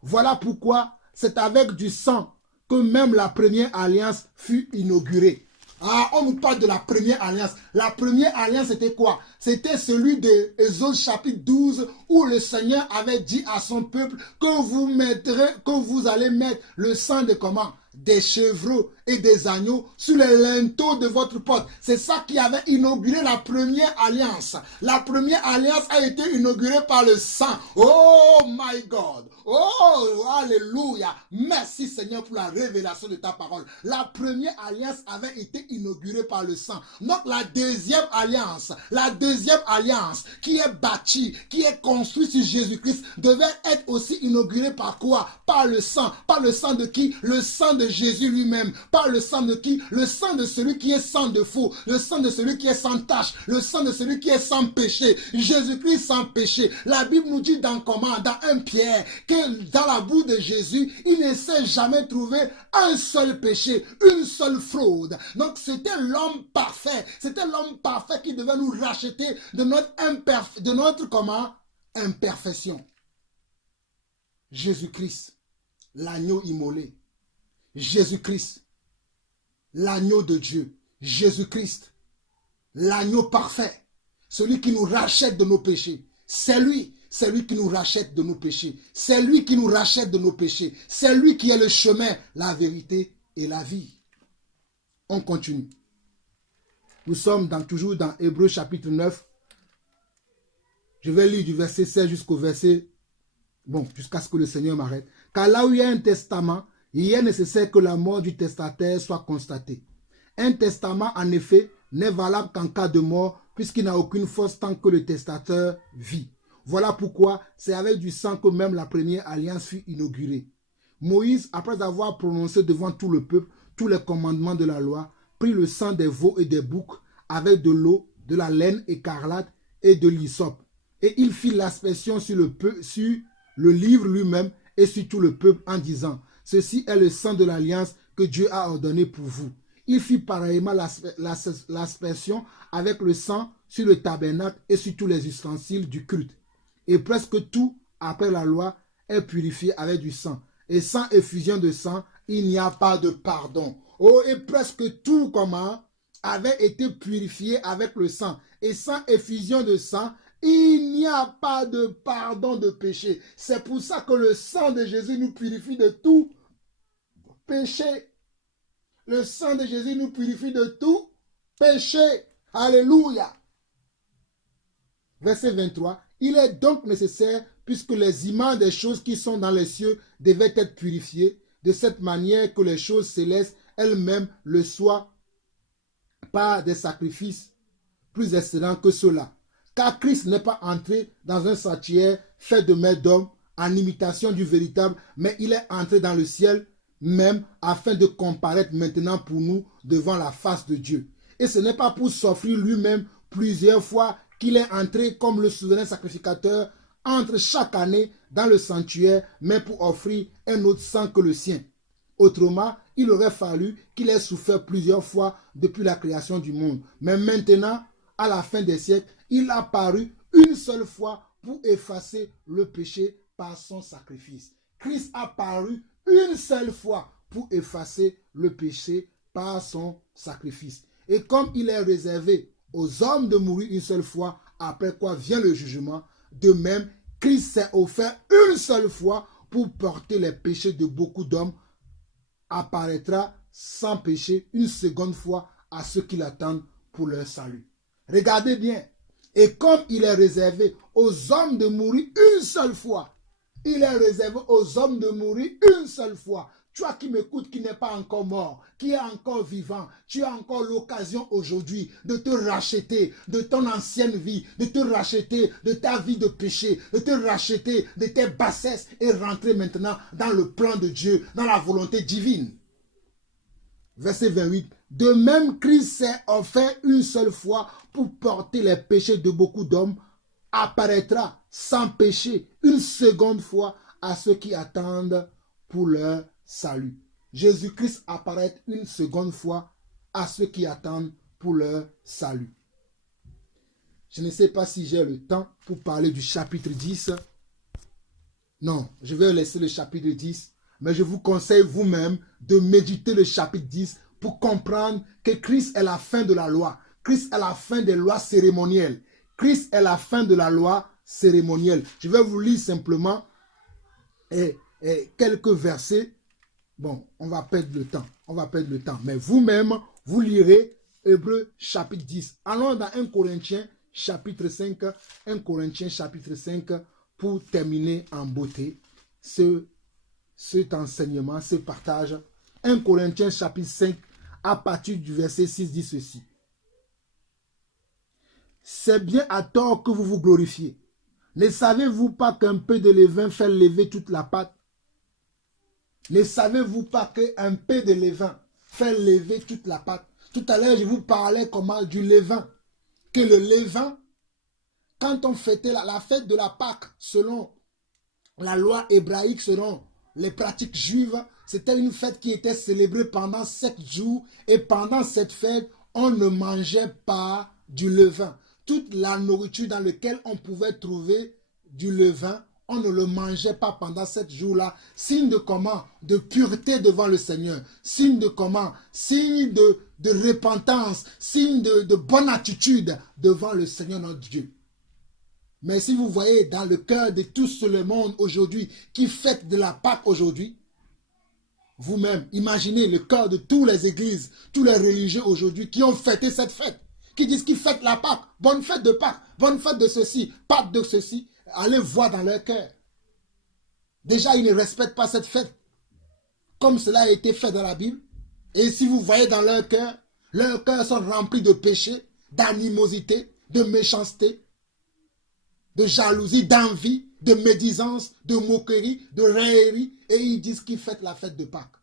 Voilà pourquoi c'est avec du sang que même la première alliance fut inaugurée. Ah, on nous parle de la première alliance. La première alliance, c'était quoi? C'était celui de Exode chapitre 12 où le Seigneur avait dit à son peuple que vous allez mettre le sang de comment? des chevreaux et des agneaux sur les linteaux de votre porte. C'est ça qui avait inauguré la première alliance. La première alliance a été inaugurée par le sang. Oh my God! Oh, alléluia! Merci Seigneur pour la révélation de ta parole. La première alliance avait été inaugurée par le sang. Donc la deuxième alliance qui est bâtie, qui est construite sur Jésus-Christ devait être aussi inaugurée par quoi? Par le sang. Par le sang de qui? Le sang de Jésus lui-même. Par le sang de qui? Le sang de celui qui est sans défaut. Le sang de celui qui est sans tache. Le sang de celui qui est sans péché. Jésus-Christ sans péché. La Bible nous dit dans comment? Dans 1 Pierre, que dans la boue de Jésus, il ne s'est jamais trouvé un seul péché, une seule fraude. Donc c'était l'homme parfait. C'était l'homme parfait qui devait nous racheter de notre imperfection. Jésus-Christ, l'agneau immolé. Jésus-Christ, l'agneau de Dieu. Jésus-Christ, l'agneau parfait. Celui qui nous rachète de nos péchés. C'est lui qui nous rachète de nos péchés. C'est lui qui nous rachète de nos péchés. C'est lui qui est le chemin, la vérité et la vie. On continue. Nous sommes toujours dans Hébreux chapitre 9. Je vais lire du verset 16 jusqu'au verset... jusqu'à ce que le Seigneur m'arrête. Car là où il y a un testament, il est nécessaire que la mort du testataire soit constatée. Un testament, en effet, n'est valable qu'en cas de mort, puisqu'il n'a aucune force tant que le testateur vit. Voilà pourquoi c'est avec du sang que même la première alliance fut inaugurée. Moïse, après avoir prononcé devant tout le peuple tous les commandements de la loi, prit le sang des veaux et des boucs avec de l'eau, de la laine écarlate et de l'hysope. Et il fit l'aspersion sur le livre lui-même et sur tout le peuple en disant, « Ceci est le sang de l'alliance que Dieu a ordonné pour vous. » Il fit pareillement l'aspersion avec le sang sur le tabernacle et sur tous les ustensiles du culte. Et presque tout, après la loi, est purifié avec du sang. Et sans effusion de sang, il n'y a pas de pardon. Oh, et presque tout, avait été purifié avec le sang. Et sans effusion de sang, il n'y a pas de pardon de péché. C'est pour ça que le sang de Jésus nous purifie de tout péché. Le sang de Jésus nous purifie de tout péché. Alléluia. Verset 23. Il est donc nécessaire, puisque les images des choses qui sont dans les cieux devaient être purifiées, de cette manière que les choses célestes elles-mêmes le soient par des sacrifices plus excellents que ceux-là. Car Christ n'est pas entré dans un sanctuaire fait de mains d'hommes en imitation du véritable, mais il est entré dans le ciel même afin de comparaître maintenant pour nous devant la face de Dieu. Et ce n'est pas pour s'offrir lui-même plusieurs fois qu'il est entré comme le souverain sacrificateur entre chaque année dans le sanctuaire, mais pour offrir un autre sang que le sien. Autrement, il aurait fallu qu'il ait souffert plusieurs fois depuis la création du monde. Mais maintenant, à la fin des siècles, il a paru une seule fois pour effacer le péché par son sacrifice. Christ a paru une seule fois pour effacer le péché par son sacrifice. Et comme il est réservé aux hommes de mourir une seule fois, après quoi vient le jugement, de même, Christ s'est offert une seule fois pour porter les péchés de beaucoup d'hommes, apparaîtra sans péché une seconde fois à ceux qui l'attendent pour leur salut. Regardez bien. Et comme il est réservé aux hommes de mourir une seule fois, il est réservé aux hommes de mourir une seule fois. Toi qui m'écoutes, qui n'est pas encore mort, qui est encore vivant, tu as encore l'occasion aujourd'hui de te racheter de ton ancienne vie, de te racheter de ta vie de péché, de te racheter de tes bassesses et rentrer maintenant dans le plan de Dieu, dans la volonté divine. Verset 28. De même, Christ s'est offert une seule fois pour porter les péchés de beaucoup d'hommes, apparaîtra sans péché une seconde fois à ceux qui attendent pour leur salut. Jésus-Christ apparaît une seconde fois à ceux qui attendent pour leur salut. Je ne sais pas si j'ai le temps pour parler du chapitre 10. Non, je vais laisser le chapitre 10, mais je vous conseille vous-même de méditer le chapitre 10 pour comprendre que Christ est la fin de la loi. Christ est la fin des lois cérémonielles. Christ est la fin de la loi cérémonielle. Je vais vous lire simplement quelques versets Bon, on va perdre le temps. On va perdre le temps. Mais vous-même, vous lirez Hébreux chapitre 10. Allons dans 1 Corinthiens chapitre 5. 1 Corinthiens chapitre 5 pour terminer en beauté cet enseignement, ce partage. 1 Corinthiens chapitre 5 à partir du verset 6 dit ceci. C'est bien à tort que vous vous glorifiez. Ne savez-vous pas qu'un peu de levain fait lever toute la pâte? Ne savez-vous pas qu'un peu de levain fait lever toute la pâte? Tout à l'heure, je vous parlais comment du levain. Que le levain, quand on fêtait la fête de la Pâque, selon la loi hébraïque, selon les pratiques juives, c'était une fête qui était célébrée pendant 7 jours. Et pendant cette fête, on ne mangeait pas du levain. Toute la nourriture dans laquelle on pouvait trouver du levain, on ne le mangeait pas pendant 7 jours-là. Signe de comment? De pureté devant le Seigneur. Signe de comment? Signe de repentance. Signe de bonne attitude devant le Seigneur notre Dieu. Mais si vous voyez dans le cœur de tout le monde aujourd'hui qui fête de la Pâque aujourd'hui, vous-même, imaginez le cœur de toutes les églises, tous les religieux aujourd'hui qui ont fêté cette fête, qui disent qu'ils fêtent la Pâque, bonne fête de Pâque, bonne fête de ceci, Pâque de ceci. Allez voir dans leur cœur. Déjà, ils ne respectent pas cette fête comme cela a été fait dans la Bible. Et si vous voyez dans leurs cœurs sont remplis de péché, d'animosité, de méchanceté, de jalousie, d'envie, de médisance, de moquerie, de raillerie. Et ils disent qu'ils fêtent la fête de Pâques.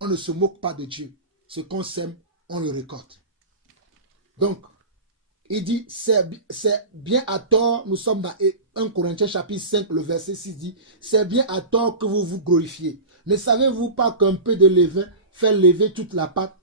On ne se moque pas de Dieu. Ce qu'on sème, on le récolte. Donc, il dit, c'est bien à tort, nous sommes dans 1 Corinthiens chapitre 5, le verset 6 dit, c'est bien à tort que vous vous glorifiez. Ne savez-vous pas qu'un peu de levain fait lever toute la pâte?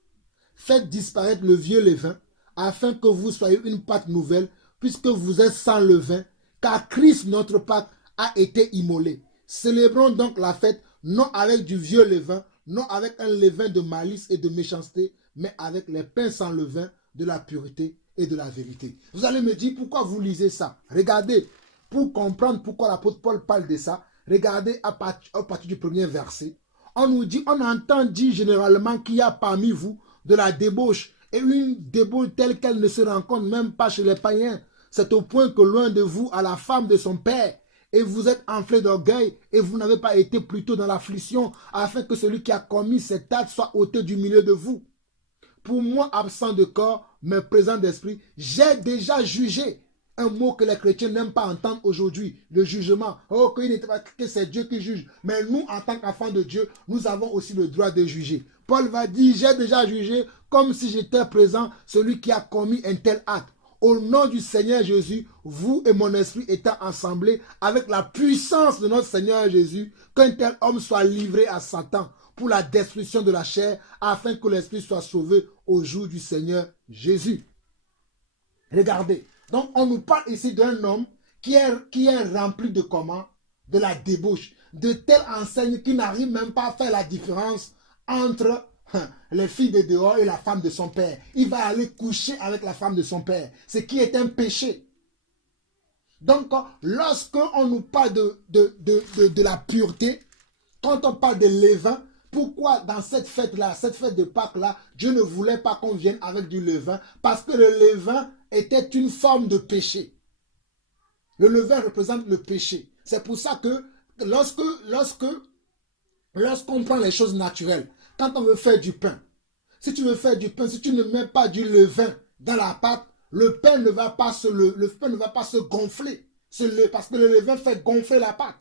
Faites disparaître le vieux levain, afin que vous soyez une pâte nouvelle, puisque vous êtes sans levain, car Christ notre Pâque a été immolé. Célébrons donc la fête, non avec du vieux levain, non avec un levain de malice et de méchanceté, mais avec les pains sans levain de la pureté et de la vérité. Vous allez me dire pourquoi vous lisez ça. Regardez, pour comprendre pourquoi l'apôtre Paul parle de ça, regardez à partir du premier verset. On nous dit, on entend dire généralement qu'il y a parmi vous de la débauche, et une débauche telle qu'elle ne se rencontre même pas chez les païens. C'est au point que loin de vous a la femme de son père, et vous êtes enflé d'orgueil, et vous n'avez pas été plutôt dans l'affliction, afin que celui qui a commis cet acte soit ôté du milieu de vous. Pour moi, absent de corps, mais présent d'esprit, j'ai déjà jugé. Un mot que les chrétiens n'aiment pas entendre aujourd'hui, le jugement. Oh, que c'est Dieu qui juge. Mais nous, en tant qu'enfants de Dieu, nous avons aussi le droit de juger. Paul va dire, j'ai déjà jugé comme si j'étais présent celui qui a commis un tel acte. Au nom du Seigneur Jésus, vous et mon esprit étant assemblés avec la puissance de notre Seigneur Jésus, qu'un tel homme soit livré à Satan pour la destruction de la chair, afin que l'esprit soit sauvé au jour du Seigneur Jésus. Regardez, donc on nous parle ici d'un homme qui est rempli de comment? De la débauche, de telle enseigne qu'il n'arrive même pas à faire la différence entre les filles de dehors et la femme de son père. Il va aller coucher avec la femme de son père, ce qui est un péché. Donc, lorsque on nous parle de la pureté, quand on parle de levain, pourquoi dans cette fête-là, cette fête de Pâques-là, Dieu ne voulait pas qu'on vienne avec du levain? Parce que le levain était une forme de péché. Le levain représente le péché. C'est pour ça que lorsqu'on prend les choses naturelles, quand on veut faire du pain, si tu veux faire du pain, si tu ne mets pas du levain dans la pâte, le pain ne va pas se gonfler. Parce que le levain fait gonfler la pâte.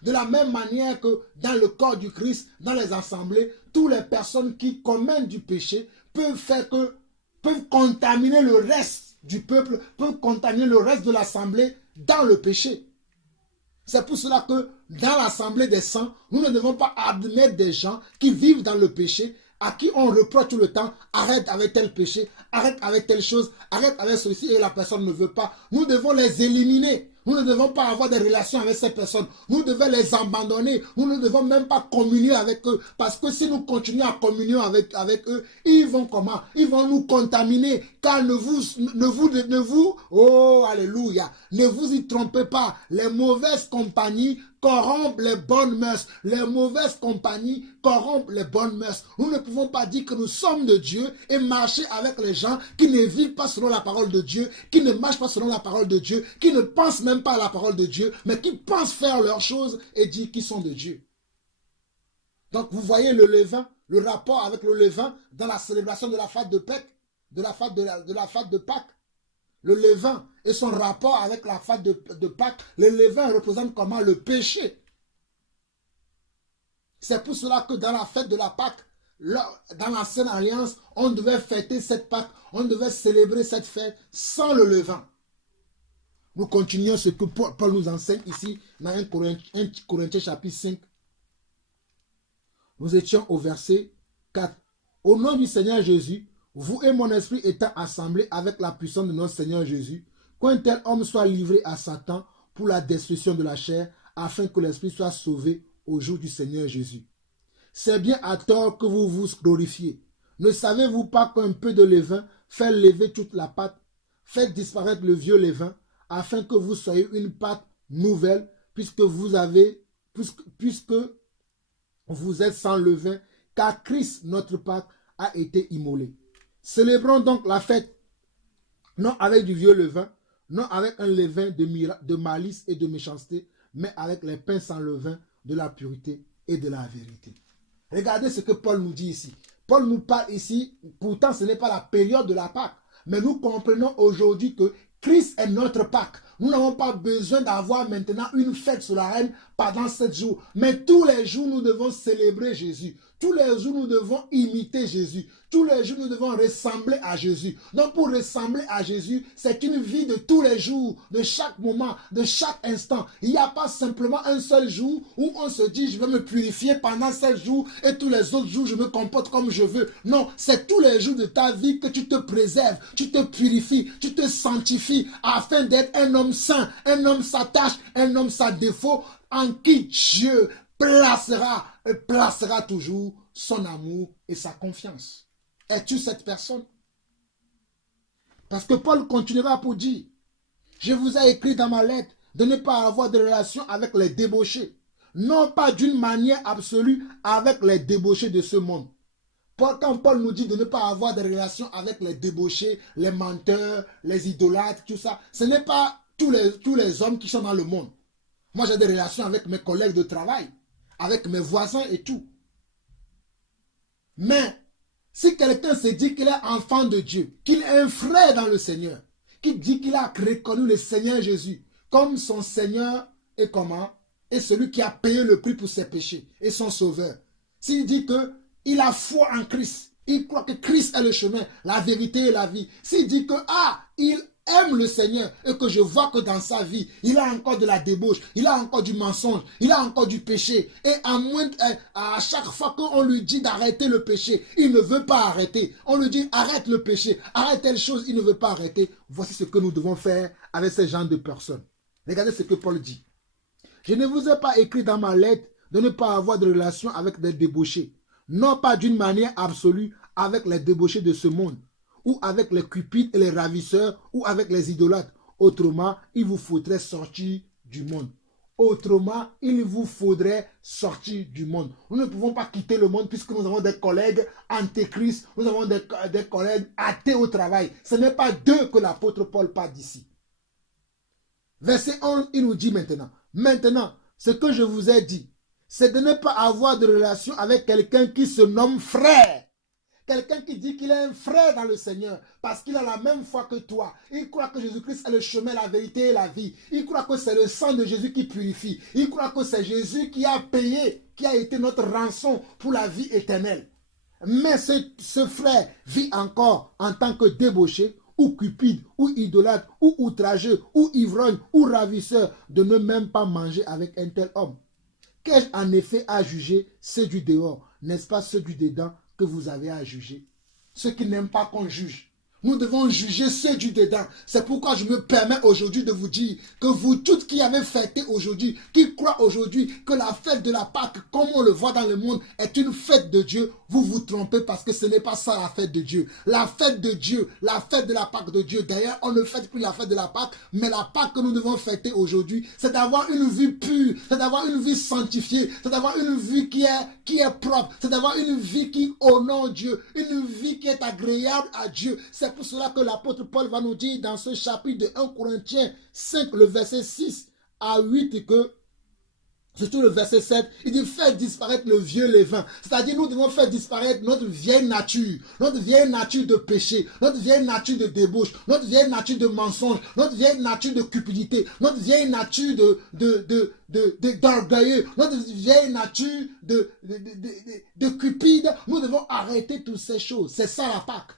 De la même manière que dans le corps du Christ, dans les assemblées, toutes les personnes qui commettent du péché peuvent contaminer le reste du peuple, peuvent contaminer le reste de l'assemblée dans le péché. C'est pour cela que dans l'assemblée des saints, nous ne devons pas admettre des gens qui vivent dans le péché, à qui on reproche tout le temps, arrête avec tel péché, arrête avec telle chose, arrête avec ceci, et la personne ne veut pas. Nous devons les éliminer. Nous ne devons pas avoir des relations avec ces personnes. Nous devons les abandonner. Nous ne devons même pas communier avec eux. Parce que si nous continuons à communier avec eux, ils vont comment? Ils vont nous contaminer. Car oh, alléluia, ne vous y trompez pas. Les mauvaises compagnies corrompent les bonnes mœurs. Les mauvaises compagnies corrompent les bonnes mœurs. Nous ne pouvons pas dire que nous sommes de Dieu et marcher avec les gens qui ne vivent pas selon la parole de Dieu, qui ne marchent pas selon la parole de Dieu, qui ne pensent même pas à la parole de Dieu, mais qui pensent faire leurs choses et dire qu'ils sont de Dieu. Donc vous voyez le levain, le rapport avec le levain dans la célébration de la fête de Pâques, de la fête de Pâques. Le levain et son rapport avec la fête de Pâques, le levain représente comment? Le péché. C'est pour cela que dans la fête de la Pâques, dans l'ancienne alliance, on devait fêter cette Pâques, on devait célébrer cette fête sans le levain. Nous continuons ce que Paul nous enseigne ici dans 1 Corinthiens chapitre 5. Nous étions au verset 4. Au nom du Seigneur Jésus, vous et mon esprit étant assemblés avec la puissance de notre Seigneur Jésus, qu'un tel homme soit livré à Satan pour la destruction de la chair, afin que l'esprit soit sauvé au jour du Seigneur Jésus. C'est bien à tort que vous vous glorifiez. Ne savez-vous pas qu'un peu de levain fait lever toute la pâte? Faites disparaître le vieux levain, afin que vous soyez une pâte nouvelle, puisque vous êtes sans levain, car Christ, notre Pâque, a été immolé. Célébrons donc la fête, non avec du vieux levain, non avec un levain de malice et de méchanceté, mais avec les pains sans levain de la pureté et de la vérité. Regardez ce que Paul nous dit ici. Paul nous parle ici, pourtant ce n'est pas la période de la Pâque, mais nous comprenons aujourd'hui que Christ est notre Pâque. Nous n'avons pas besoin d'avoir maintenant une fête sur la reine pendant 7 jours. Mais tous les jours, nous devons célébrer Jésus. Tous les jours, nous devons imiter Jésus. Tous les jours, nous devons ressembler à Jésus. Donc, pour ressembler à Jésus, c'est une vie de tous les jours, de chaque moment, de chaque instant. Il n'y a pas simplement un seul jour où on se dit, je vais me purifier pendant 7 jours et tous les autres jours, je me comporte comme je veux. Non, c'est tous les jours de ta vie que tu te préserves, tu te purifies, tu te sanctifies afin d'être un homme saint, un homme sans tache, un homme sans défaut, en qui Dieu placera toujours son amour et sa confiance. Es-tu cette personne? Parce que Paul continuera pour dire, je vous ai écrit dans ma lettre de ne pas avoir de relation avec les débauchés, non pas d'une manière absolue avec les débauchés de ce monde. Quand Paul nous dit de ne pas avoir de relation avec les débauchés, les menteurs, les idolâtres, tout ça, ce n'est pas tous les hommes qui sont dans le monde. Moi, j'ai des relations avec mes collègues de travail, avec mes voisins et tout. Mais, si quelqu'un se dit qu'il est enfant de Dieu, qu'il est un frère dans le Seigneur, qui dit qu'il a reconnu le Seigneur Jésus comme son Seigneur et comment? Et celui qui a payé le prix pour ses péchés et son sauveur. S'il dit qu'il a foi en Christ, il croit que Christ est le chemin, la vérité et la vie. S'il dit que, il aime le Seigneur et que je vois que dans sa vie, il a encore de la débauche, il a encore du mensonge, il a encore du péché. Et à chaque fois qu'on lui dit d'arrêter le péché, il ne veut pas arrêter. On lui dit arrête le péché, arrête telle chose, il ne veut pas arrêter. Voici ce que nous devons faire avec ces gens de personnes. Regardez ce que Paul dit. Je ne vous ai pas écrit dans ma lettre de ne pas avoir de relation avec des débauchés, non pas d'une manière absolue avec les débauchés de ce monde, ou avec les cupides et les ravisseurs, ou avec les idolâtres. Autrement, il vous faudrait sortir du monde. Autrement, il vous faudrait sortir du monde. Nous ne pouvons pas quitter le monde puisque nous avons des collègues antéchrist, nous avons des collègues athées au travail. Ce n'est pas d'eux que l'apôtre Paul parle d'ici. Verset 11, il nous dit maintenant, ce que je vous ai dit, c'est de ne pas avoir de relation avec quelqu'un qui se nomme frère. Quelqu'un qui dit qu'il est un frère dans le Seigneur parce qu'il a la même foi que toi. Il croit que Jésus-Christ est le chemin, la vérité et la vie. Il croit que c'est le sang de Jésus qui purifie. Il croit que c'est Jésus qui a payé, qui a été notre rançon pour la vie éternelle. Mais ce frère vit encore en tant que débauché, ou cupide, ou idolâtre, ou outrageux, ou ivrogne, ou ravisseur, de ne même pas manger avec un tel homme. Qu'ai-je en effet à juger ceux du dehors, n'est-ce pas ceux du dedans que vous avez à juger? Ceux qui n'aiment pas qu'on juge. Nous devons juger ceux du dedans. C'est pourquoi je me permets aujourd'hui de vous dire que vous toutes qui avez fêté aujourd'hui, qui croient aujourd'hui que la fête de la Pâque, comme on le voit dans le monde, est une fête de Dieu, vous vous trompez parce que ce n'est pas ça la fête de Dieu. La fête de Dieu, la fête de la Pâque de Dieu. D'ailleurs, on ne fête plus la fête de la Pâque, mais la Pâque que nous devons fêter aujourd'hui, c'est d'avoir une vie pure, c'est d'avoir une vie sanctifiée, c'est d'avoir une vie qui est propre, c'est d'avoir une vie qui honore Dieu, une vie qui est agréable à Dieu. C'est pour cela que l'apôtre Paul va nous dire dans ce chapitre de 1 Corinthiens 5, le verset 6 à 8, que, surtout le verset 7, il dit faites disparaître le vieux levain. C'est-à-dire nous devons faire disparaître notre vieille nature de péché, notre vieille nature de débauche, notre vieille nature de mensonge, notre vieille nature de cupidité, notre vieille nature d'orgueilleux, notre vieille nature de cupide. Nous devons arrêter toutes ces choses. C'est ça la Pâque.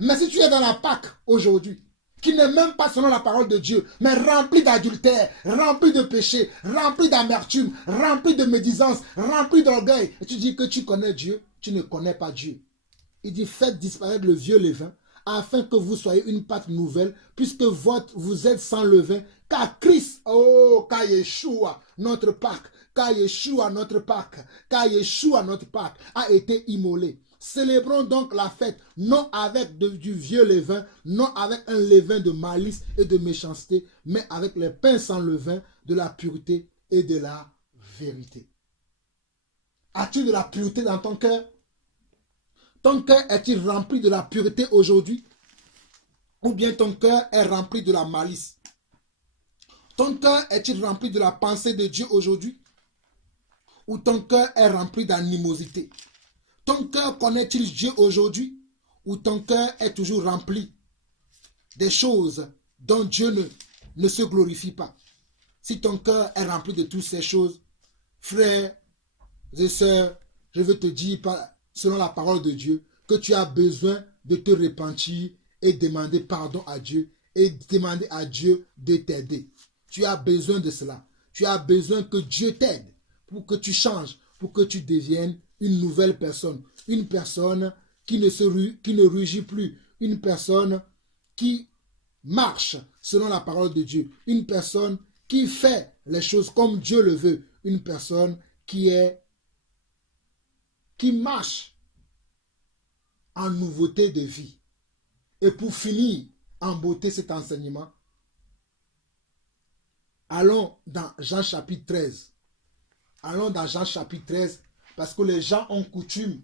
Mais si tu es dans la Pâque aujourd'hui, qui n'est même pas selon la parole de Dieu, mais rempli d'adultère, rempli de péché, rempli d'amertume, rempli de médisance, rempli d'orgueil, et tu dis que tu connais Dieu, tu ne connais pas Dieu. Il dit faites disparaître le vieux levain, afin que vous soyez une pâte nouvelle, puisque vous êtes sans levain, car Christ, car Yeshua, notre Pâque, car Yeshua, notre Pâque, car Yeshua, notre Pâque, a été immolé. Célébrons donc la fête, non avec du vieux levain, non avec un levain de malice et de méchanceté, mais avec les pains sans levain, de la pureté et de la vérité. As-tu de la pureté dans ton cœur? Ton cœur est-il rempli de la pureté aujourd'hui? Ou bien ton cœur est rempli de la malice? Ton cœur est-il rempli de la pensée de Dieu aujourd'hui? Ou ton cœur est rempli d'animosité? Ton cœur connaît-il Dieu aujourd'hui? Ou ton cœur est toujours rempli des choses dont Dieu ne se glorifie pas? Si ton cœur est rempli de toutes ces choses, frères et sœurs, je veux te dire, selon la parole de Dieu, que tu as besoin de te repentir et demander pardon à Dieu et demander à Dieu de t'aider. Tu as besoin de cela. Tu as besoin que Dieu t'aide pour que tu changes, pour que tu deviennes une nouvelle personne. Une personne qui ne rugit plus. Une personne qui marche selon la parole de Dieu. Une personne qui fait les choses comme Dieu le veut. Une personne qui marche en nouveauté de vie. Et pour finir en beauté cet enseignement, allons dans Jean chapitre 13. Allons dans Jean chapitre 13, parce que les gens ont coutume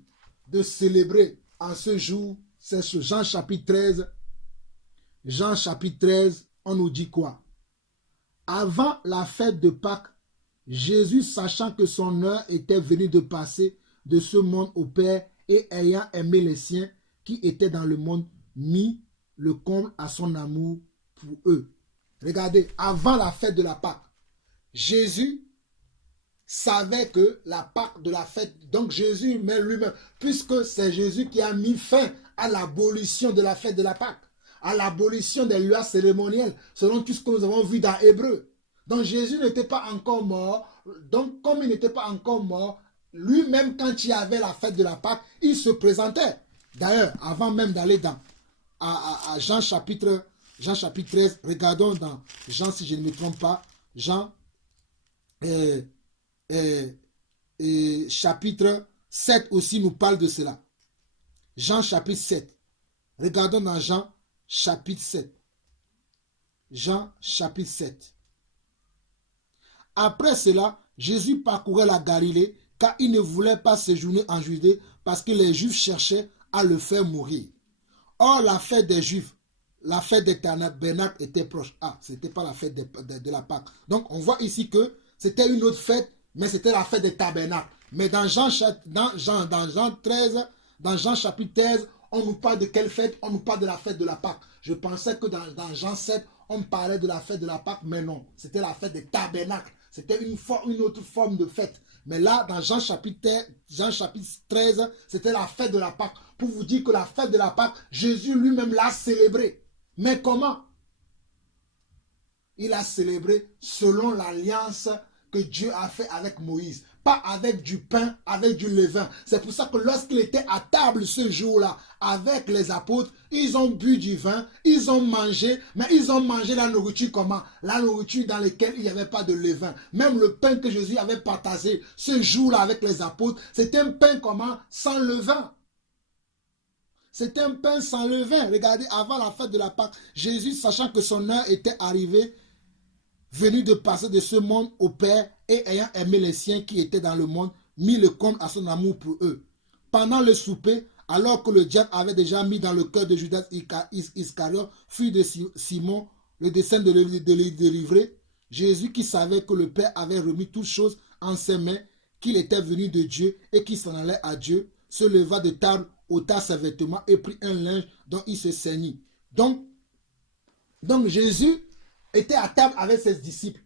de célébrer en ce jour, c'est ce Jean chapitre 13. Jean chapitre 13, on nous dit quoi? Avant la fête de Pâques, Jésus, sachant que son heure était venue de passer de ce monde au Père et ayant aimé les siens qui étaient dans le monde, mit le comble à son amour pour eux. Regardez, avant la fête de la Pâque, Jésus savait que la Pâque de la fête, donc Jésus lui-même, puisque c'est Jésus qui a mis fin à l'abolition de la fête de la Pâque, à l'abolition des lois cérémonielles, selon tout ce que nous avons vu dans Hébreu. Donc Jésus n'était pas encore mort, donc comme il n'était pas encore mort, lui-même quand il y avait la fête de la Pâque, il se présentait. D'ailleurs, avant même d'aller à Jean chapitre 13, regardons dans Jean, si je ne me trompe pas, Jean chapitre 7 aussi nous parle de cela. Jean chapitre 7. Regardons dans Jean chapitre 7. Jean chapitre 7. Après cela, Jésus parcourait la Galilée, car il ne voulait pas séjourner en Judée, parce que les Juifs cherchaient à le faire mourir. Or, la fête des Juifs, la fête des tabernacles était proche. Ah, ce n'était pas la fête de la Pâque. Donc, on voit ici que c'était une autre fête, mais c'était la fête des tabernacles. Mais dans Jean chapitre 13, on nous parle de quelle fête? On nous parle de la fête de la Pâque. Je pensais que dans Jean 7, on parlait de la fête de la Pâque, mais non. C'était la fête des tabernacles. C'était une autre forme de fête. Mais là, dans Jean chapitre 13, c'était la fête de la Pâque. Pour vous dire que la fête de la Pâque, Jésus lui-même l'a célébrée. Mais comment? Il a célébré selon l'alliance que Dieu a fait avec Moïse. Pas avec du pain, avec du levain. C'est pour ça que lorsqu'il était à table ce jour-là, avec les apôtres, ils ont bu du vin, ils ont mangé, mais ils ont mangé la nourriture comment? La nourriture dans laquelle il n'y avait pas de levain. Même le pain que Jésus avait partagé ce jour-là avec les apôtres, c'était un pain comment? Sans levain. C'était un pain sans levain. Regardez, avant la fête de la Pâque, Jésus, sachant que son heure était arrivée, venu de passer de ce monde au Père et ayant aimé les siens qui étaient dans le monde, mit le compte à son amour pour eux. Pendant le souper, alors que le diable avait déjà mis dans le cœur de Judas Iscariote, fils de Simon, le dessein de le délivrer, Jésus, qui savait que le Père avait remis toutes choses en ses mains, qu'il était venu de Dieu et qu'il s'en allait à Dieu, se leva de table, ôta ses vêtements et prit un linge dont il se ceignit. Donc Jésus était à table avec ses disciples.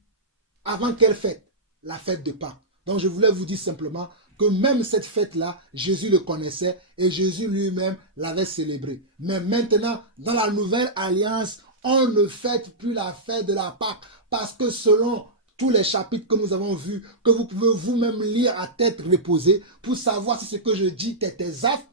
Avant quelle fête? La fête de Pâques. Donc je voulais vous dire simplement que même cette fête-là, Jésus le connaissait et Jésus lui-même l'avait célébrée. Mais maintenant, dans la nouvelle alliance, on ne fête plus la fête de la Pâque parce que selon tous les chapitres que nous avons vus, que vous pouvez vous-même lire à tête reposée pour savoir si ce que je dis est exact,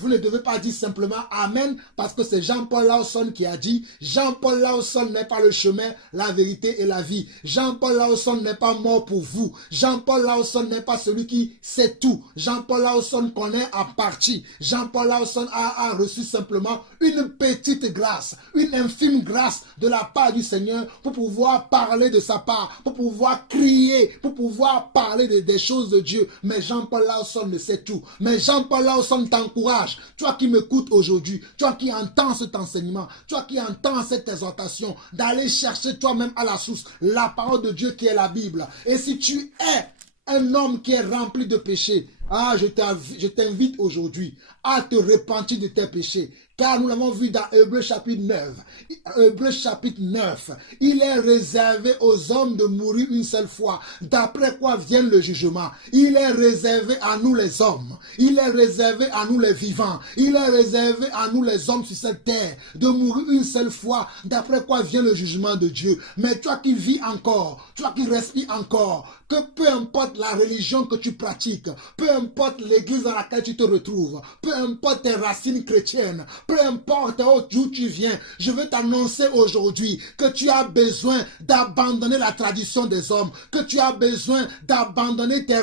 vous ne devez pas dire simplement Amen parce que c'est Jean-Paul Lawson qui a dit. Jean-Paul Lawson n'est pas le chemin, la vérité et la vie. Jean-Paul Lawson n'est pas mort pour vous. Jean-Paul Lawson n'est pas celui qui sait tout. Jean-Paul Lawson connaît en partie. Jean-Paul Lawson a reçu simplement une petite grâce, une infime grâce de la part du Seigneur pour pouvoir parler de sa part, pour pouvoir crier, pour pouvoir parler des choses de Dieu. Mais Jean-Paul Lawson ne sait tout. Mais Jean-Paul Lawson t'encourage. Toi qui m'écoutes aujourd'hui, toi qui entends cet enseignement, toi qui entends cette exhortation, d'aller chercher toi-même à la source la parole de Dieu qui est la Bible. Et si tu es un homme qui est rempli de péchés, je t'invite aujourd'hui à te repentir de tes péchés. Car nous l'avons vu dans Hébreux chapitre 9. Hébreux chapitre 9. Il est réservé aux hommes de mourir une seule fois. D'après quoi vient le jugement. Il est réservé à nous les hommes. Il est réservé à nous les vivants. Il est réservé à nous les hommes sur cette terre. De mourir une seule fois. D'après quoi vient le jugement de Dieu. Mais toi qui vis encore. Toi qui respires encore. Que peu importe la religion que tu pratiques. Peu importe l'église dans laquelle tu te retrouves. Peu importe tes racines chrétiennes. Peu importe d'où tu viens, je veux t'annoncer aujourd'hui que tu as besoin d'abandonner la tradition des hommes, que tu as besoin d'abandonner tes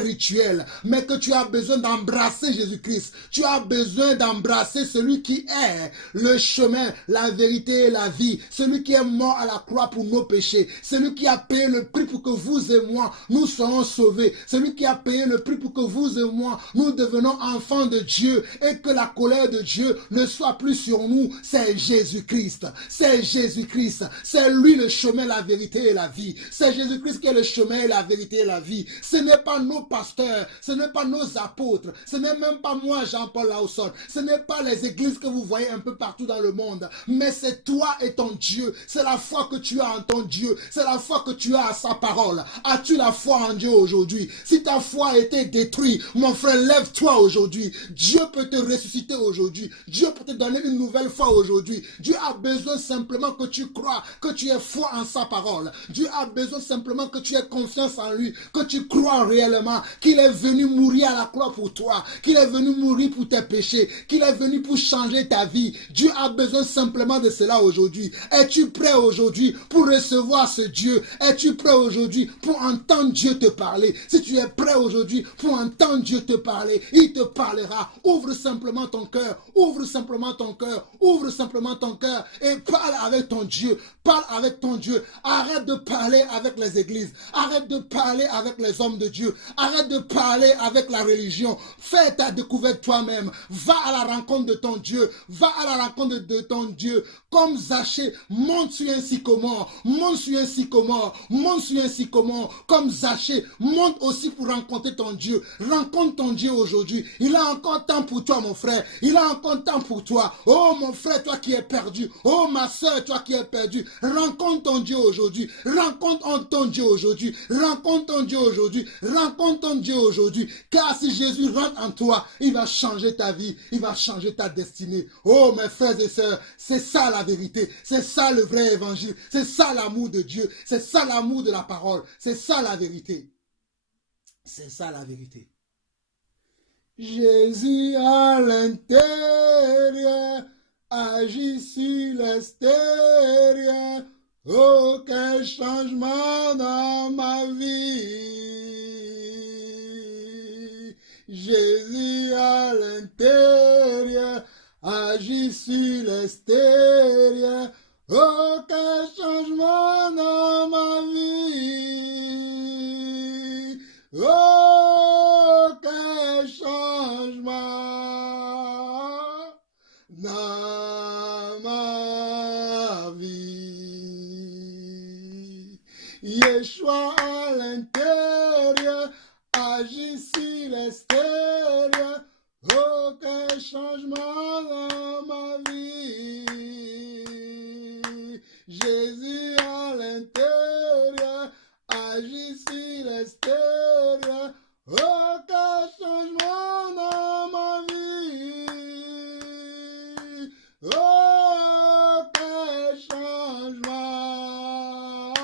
rituels, mais que tu as besoin d'embrasser Jésus-Christ. Tu as besoin d'embrasser celui qui est le chemin, la vérité et la vie, celui qui est mort à la croix pour nos péchés, celui qui a payé le prix pour que vous et moi, nous soyons sauvés, celui qui a payé le prix pour que vous et moi, nous devenons enfants de Dieu et que la colère de Dieu ne soit plus sur nous. C'est Jésus-Christ. C'est Jésus-Christ. C'est lui le chemin, la vérité et la vie. C'est Jésus-Christ qui est le chemin, la vérité et la vie. Ce n'est pas nos pasteurs, ce n'est pas nos apôtres, ce n'est même pas moi, Jean-Paul Lawson, ce n'est pas les églises que vous voyez un peu partout dans le monde, mais c'est toi et ton Dieu. C'est la foi que tu as en ton Dieu. C'est la foi que tu as à sa parole. As-tu la foi en Dieu aujourd'hui? Si ta foi a été détruite, mon frère, lève-toi aujourd'hui. Dieu peut te ressusciter aujourd'hui. Dieu peut te donner une nouvelle foi aujourd'hui. Dieu a besoin simplement que tu crois, que tu aies foi en sa parole. Dieu a besoin simplement que tu aies confiance en lui, que tu crois réellement qu'il est venu mourir à la croix pour toi, qu'il est venu mourir pour tes péchés, qu'il est venu pour changer ta vie. Dieu a besoin simplement de cela aujourd'hui. Es-tu prêt aujourd'hui pour recevoir ce Dieu? Es-tu prêt aujourd'hui pour entendre Dieu te parler? Si tu es prêt aujourd'hui pour entendre Dieu te parler, il te parlera. Ouvre simplement ton cœur, ouvre simplement ton cœur, ouvre simplement ton cœur et parle avec ton Dieu. Parle avec ton Dieu. Arrête de parler avec les églises. Arrête de parler avec les hommes de Dieu. Arrête de parler avec la religion. Fais ta découverte toi-même. Va à la rencontre de ton Dieu. Va à la rencontre de ton Dieu. Comme Zachée, monte sur un sycomore. Monte sur un sycomore. Monte sur un sycomore. Comme Zachée, monte aussi pour rencontrer ton Dieu. Rencontre ton Dieu aujourd'hui. Il a encore temps pour toi, mon frère. Il a encore temps pour toi. Oh, mon frère, toi qui es perdu. Oh, ma soeur, toi qui es perdu. Rencontre ton Dieu aujourd'hui. Rencontre ton Dieu aujourd'hui. Rencontre ton Dieu aujourd'hui. Rencontre ton Dieu aujourd'hui. Car si Jésus rentre en toi, il va changer ta vie. Il va changer ta destinée. Oh, mes frères et sœurs, c'est ça la la vérité. C'est ça le vrai évangile. C'est ça l'amour de Dieu. C'est ça l'amour de la parole. C'est ça la vérité. C'est ça la vérité. Jésus à l'intérieur agit sur l'extérieur. Aucun changement dans ma vie. Jésus à l'intérieur agit sur l'extérieur. Aucun changement dans ma vie. Aucun changement dans ma vie. Yeshua à l'intérieur agit sur l'extérieur. Aucun changement dans ma vie. Jésus à l'intérieur agit sur l'extérieur. Aucun changement dans ma vie. Aucun changement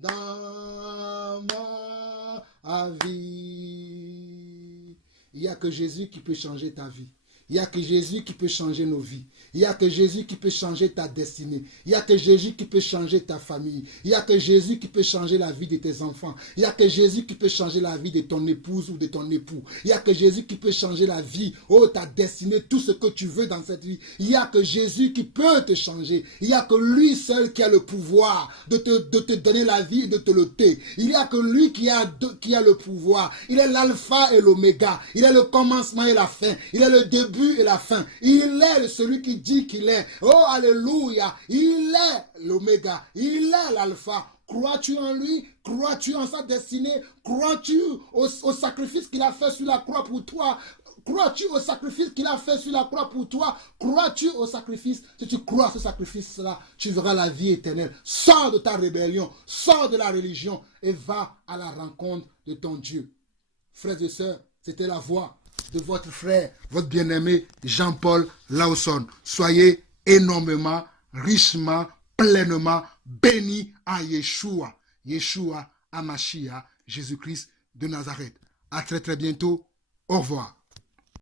dans ma vie. Il n'y a que Jésus qui peut changer ta vie. Il n'y a que Jésus qui peut changer nos vies. Il n'y a que Jésus qui peut changer ta destinée. Il n'y a que Jésus qui peut changer ta famille. Il n'y a que Jésus qui peut changer la vie de tes enfants. Il n'y a que Jésus qui peut changer la vie de ton épouse ou de ton époux. Il n'y a que Jésus qui peut changer la vie, oh, ta destinée, tout ce que tu veux dans cette vie. Il n'y a que Jésus qui peut te changer. Il n'y a que lui seul qui a le pouvoir de te donner la vie et de te l'ôter. Il n'y a que lui qui a le pouvoir. Il est l'alpha et l'oméga. Il est le commencement et la fin. Il est le début et la fin. Il est celui qui dit qu'il est. Oh, alléluia. Il est l'oméga. Il est l'alpha. Crois-tu en lui? Crois-tu en sa destinée? Crois-tu au sacrifice qu'il a fait sur la croix pour toi? Crois-tu au sacrifice qu'il a fait sur la croix pour toi? Crois-tu au sacrifice? Si tu crois à ce sacrifice-là, tu verras la vie éternelle. Sors de ta rébellion, sors de la religion et va à la rencontre de ton Dieu. Frères et sœurs, c'était la voix de votre frère, votre bien-aimé Jean-Paul Lawson. Soyez énormément, richement, pleinement bénis à Yeshua. Yeshua Hamashiach, Jésus-Christ de Nazareth. À très très bientôt. Au revoir.